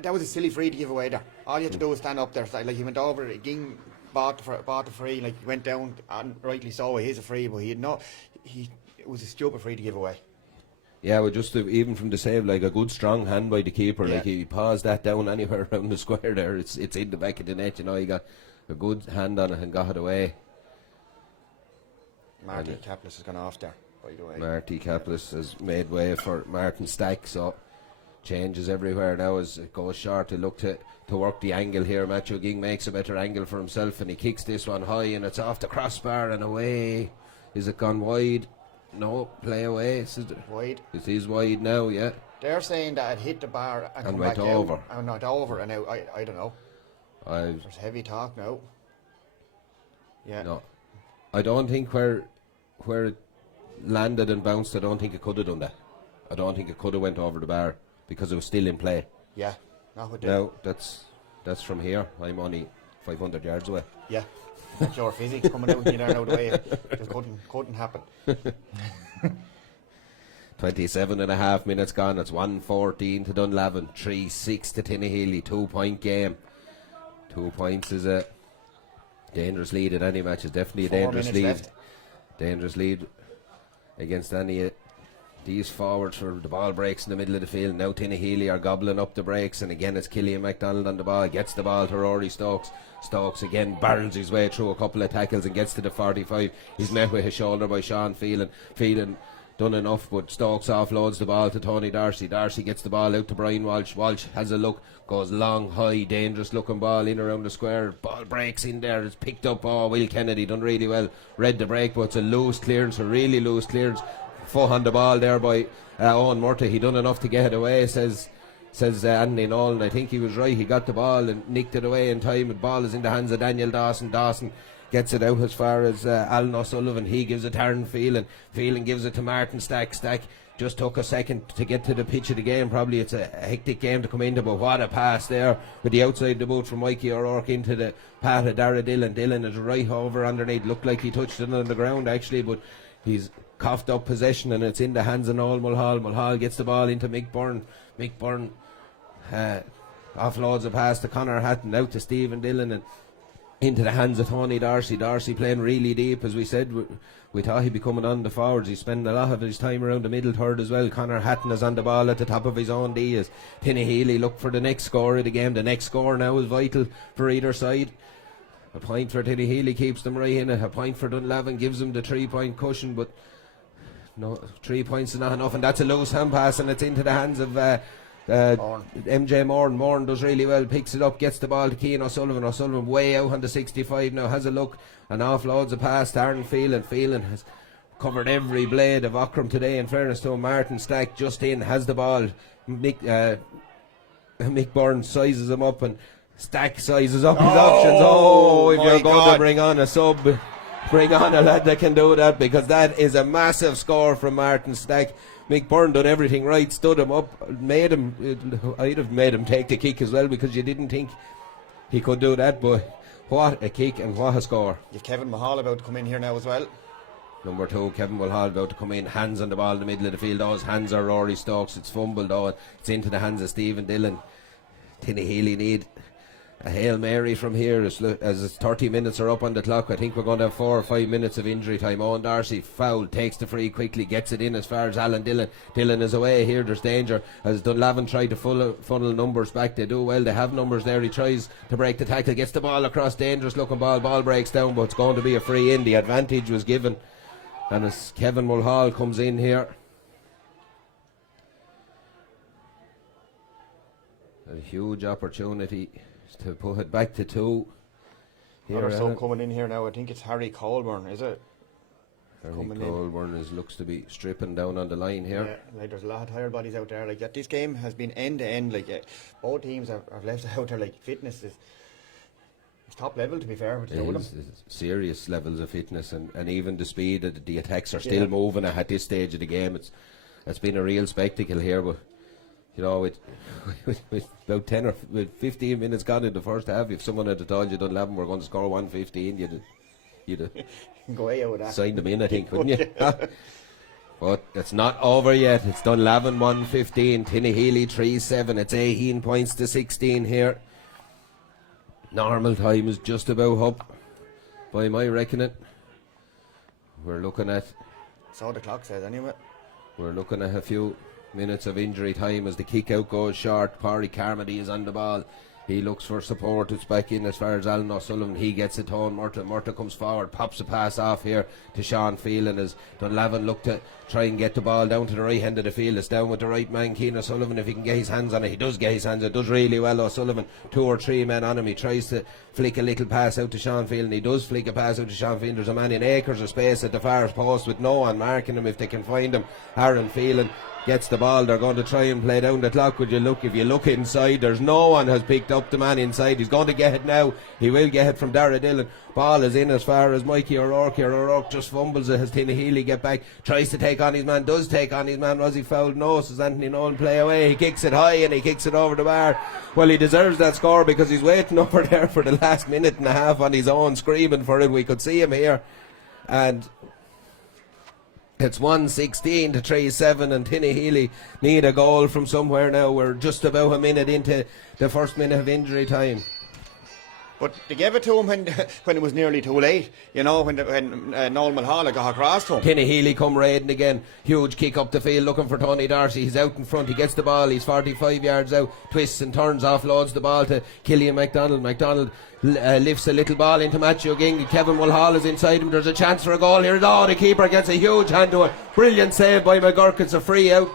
that was a silly free to give away there. All you had to do was stand up there. Like he went over, Ging bought the free. Like he went down, and rightly so. He's a free, but it was a stupid free to give away. Yeah, well, just even from the save, like a good strong hand by the keeper. Yeah. Like he paused that down anywhere around the square there. It's in the back of the net. He got a good hand on it and got it away. Marty Kaplis has gone off there, by the way. Marty Kaplis has made way for Martin Stack, so changes everywhere now as it goes short. They look to work the angle here. Matthew Ging makes a better angle for himself, and he kicks this one high, and it's off the crossbar and away. Is it gone wide? No, play away. Wide. It is wide now, yeah. They're saying that it hit the bar and come went back over. Out, and not over, and now I don't know. There's heavy talk now. Yeah. No, I don't think where it landed and bounced, I don't think it could have done that. I don't think it could have went over the bar because it was still in play. Yeah, not with now that's from here. I'm only 500 yards away. Yeah, that's your physics coming out in there now the way it couldn't happen. 27 and a half minutes gone. It's 1-14 to Dunlavin, 3-6 to Tinahely. 2-point game. 2 points is a dangerous lead in any match. It's definitely a dangerous lead. Left. Dangerous lead against any these forwards for the ball breaks in the middle of the field. Now Tinahely are gobbling up the breaks, and again it's Killian MacDonald on the ball. Gets the ball to Rory Stokes. Stokes again barrels his way through a couple of tackles and gets to the 45. He's met with his shoulder by Sean Phelan. Phelan done enough, but Stokes offloads the ball to Tony Darcy. Darcy gets the ball out to Brian Walsh. Walsh has a look, goes long, high, dangerous looking ball in around the square. Ball breaks in there. It's picked up. Will Kennedy done really well. Read the break, but it's a loose clearance, a really loose clearance. Foot on the ball there by Owen Murtagh. He done enough to get it away, says Andy Nolan. I think he was right. He got the ball and nicked it away in time. The ball is in the hands of Daniel Dawson. Dawson gets it out as far as Alan O'Sullivan. He gives it to Aaron Phelan. Phelan gives it to Martin Stack. Stack just took a second to get to the pitch of the game. Probably it's a hectic game to come into, but what a pass there with the outside the boot from Mikey O'Rourke into the path of Dara Dillon. Dillon is right over underneath. Looked like he touched it on the ground actually, but he's coughed up possession and it's in the hands of Noel Mulhall. Mulhall gets the ball into Mick Byrne. Mick Byrne offloads a pass to Conor Hatton, out to Stephen Dillon and into the hands of Tony Darcy. Darcy playing really deep, as we said. We thought he'd be coming on the forwards. He's spending a lot of his time around the middle third as well. Conor Hatton is on the ball at the top of his own D as Tinahely look for the next score of the game. The next score now is vital for either side. A point for Tinahely keeps them right in it. A point for Dunlavin gives them the 3-point cushion, but no, 3 points is not enough, and that's a loose hand pass and it's into the hands of MJ Moran does really well, picks it up, gets the ball to Cian O'Sullivan. O'Sullivan way out on the 65 now, has a look and offloads a pass to Aaron Phelan. Phelan has covered every blade of Aughrim today, in fairness to him. Martin Stack just in, has the ball. Mick Byrne sizes him up and Stack sizes up his options. If you're going to bring on a sub, bring on a lad that can do that, because that is a massive score from Martin Stack. Mick Byrne done everything right, stood him up, I'd have made him take the kick as well, because you didn't think he could do that, but what a kick and what a score. You've Kevin Mahal about to come in here now as well. Number 2, Kevin Mulhall about to come in, hands on the ball in the middle of the field. Those hands are Rory Stokes. It's fumbled though, it's into the hands of Stephen Dillon. Tinahely need a Hail Mary from here as 30 minutes are up on the clock. I think we're going to have 4 or 5 minutes of injury time. Owen Darcy foul, takes the free quickly, gets it in as far as Alan Dillon. Dillon is away here, there's danger as Dunlavin tried to funnel numbers back. They do well, they have numbers there. He tries to break the tackle, gets the ball across, dangerous looking ball breaks down, but it's going to be a free in. The advantage was given, and as Kevin Mulhall comes in here, a huge opportunity to put it back to 2. Another sub coming in here now. I think it's Harry Colburn, is it? Harry Colburn looks to be stripping down on the line here. Yeah, like there's a lot of tired bodies out there. Like that, this game has been end to end. Like both teams are left out there. Like fitness is top level, to be fair. But it's serious levels of fitness, and even the speed that the attacks are still moving at this stage of the game. It's been a real spectacle here, but. You know, with about 10 or 15 minutes gone in the first half, if someone had told you Dunlavin were going to score 115, you'd go away with that. Signed them in, I think, wouldn't you? But it's not over yet. It's Dunlavin 115, Tinahely 3-7. It's 18 points to 16 here. Normal time is just about up, by my reckoning. We're looking at... So the clock says anyway. We're looking at a few minutes of injury time as the kick out goes short. Parry Carmody is on the ball. He looks for support. It's back in as far as Alan O'Sullivan. He gets it on. Murta comes forward, pops a pass off here to Sean Phelan as Dunlavin look to try and get the ball down to the right end of the field. It's down with the right man, Cian O'Sullivan. If he can get his hands on it, he does get his hands on it. Does really well, O'Sullivan. 2 or 3 men on him. He tries to flick a little pass out to Sean Phelan. He does flick a pass out to Sean Phelan. There's a man in acres of space at the far post with no one marking him if they can find him. Aaron Phelan gets the ball. They're going to try and play down the clock. If you look inside, there's no one has picked up the man inside. He's going to get it now. He will get it from Dara Dillon. Ball is in as far as Mikey O'Rourke here. O'Rourke just fumbles it. Has Tinahely get back, tries to take on his man, does take on his man. Was he fouled? No. Says Anthony Nolan, play away. He kicks it high and he kicks it over the bar. Well, he deserves that score because he's waiting over there for the last minute and a half on his own, screaming for it. We could see him here, and it's 116 to 3-7, and Tinahely need a goal from somewhere now. We're just about a minute into the first minute of injury time. But they gave it to him when it was nearly too late, you know, when Noel Mulhall got across to him. Tinahely come raiding again. Huge kick up the field looking for Tony Darcy. He's out in front. He gets the ball. He's 45 yards out. Twists and turns, offloads the ball to Killian MacDonald. MacDonald lifts a little ball into Matthew Ging. Kevin Mulhall is inside him. There's a chance for a goal here. Oh, the keeper gets a huge hand to it. Brilliant save by McGurk. It's a free out.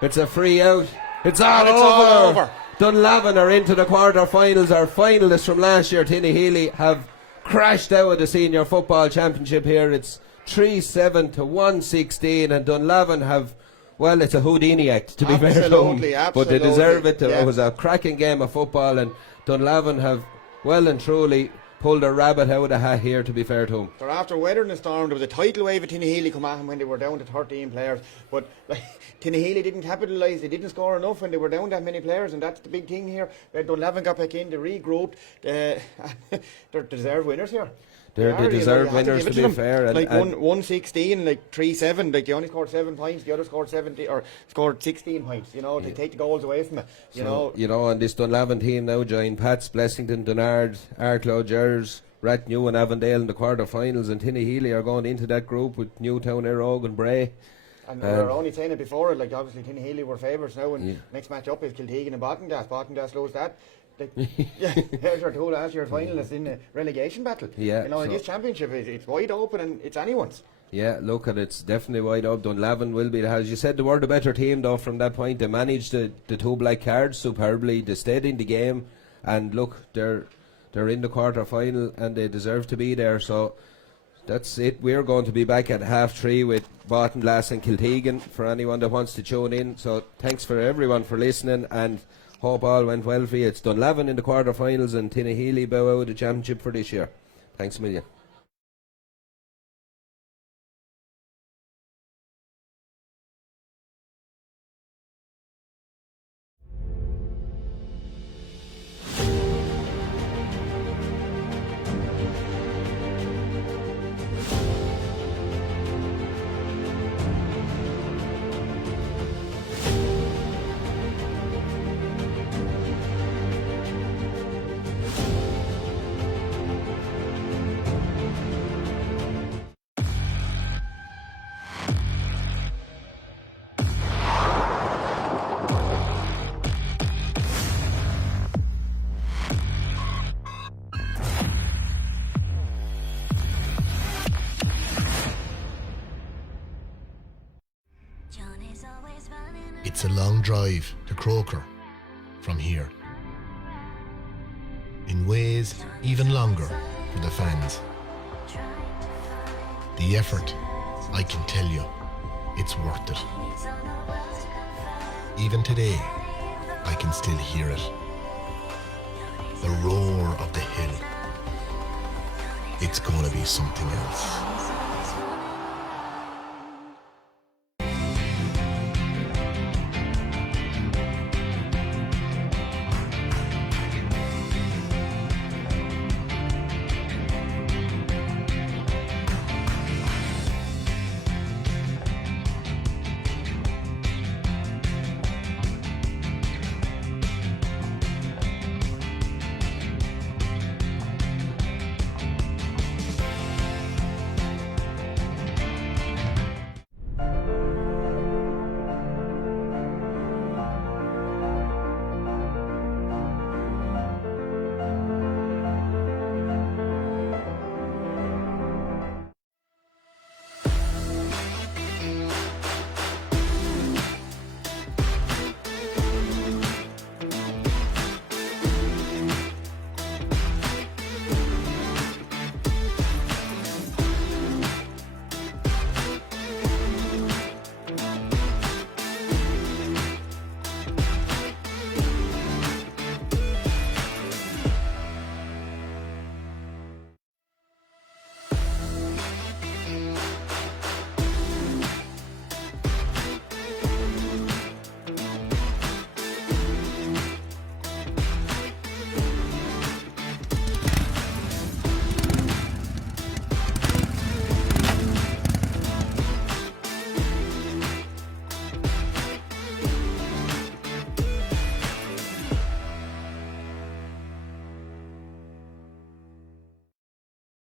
It's all over. Dunlavin are into the quarter-finals. Our finalists from last year, Tinahely, have crashed out of the Senior Football Championship here. It's 3-7 to 116, and Dunlavin have, well, it's a Houdini act, to be fair to them. But they deserve it. It was a cracking game of football, and Dunlavin have well and truly pulled a rabbit out of the hat here, to be fair to them. They're after weathering the storm. There was a tidal wave of Tinahely come at them when they were down to 13 players, but Tinahely didn't capitalise. They didn't score enough when they were down that many players, and that's the big thing here. Dunlavin got back in, they regrouped. They're deserved winners here. They deserve winners, to be fair. Like 116, like 3-7. Like they only scored 7 points. The other scored 70 or scored 16 points. You know, they take the goals away from it. You know, and this Dunlavin team now join Pats, Blessington, Dunard, Arklow, Gers, Rathnew, and Avondale in the quarter-finals. And Tinahely are going into that group with Newtown, Erogue, and Bray. And we were only saying it before. Like obviously Tinahely were favourites now. And next match up is Kiltegan and Bottengas. Bottengas lose that. There's our 2 last year finalists in the relegation battle. Yeah, you know, in this championship, it's wide open and it's anyone's. Yeah, look, and it's definitely wide up. Dunlavin will be, as you said, they were the better team though from that point. They managed the two black cards superbly. They stayed in the game, and look, they're in the quarter final and they deserve to be there. So that's it. We're going to be back at 3:30 with Barton, and Kiltegan for anyone that wants to tune in. So thanks for everyone for listening, and hope all went well for you. It's Dunlavin in the quarter finals and Tinahely bow out of the championship for this year. Thanks a million. It's a long drive to Croker from here. In ways even longer for the fans. The effort, I can tell you, it's worth it. Even today, I can still hear it. The roar of the hill. It's gonna be something else.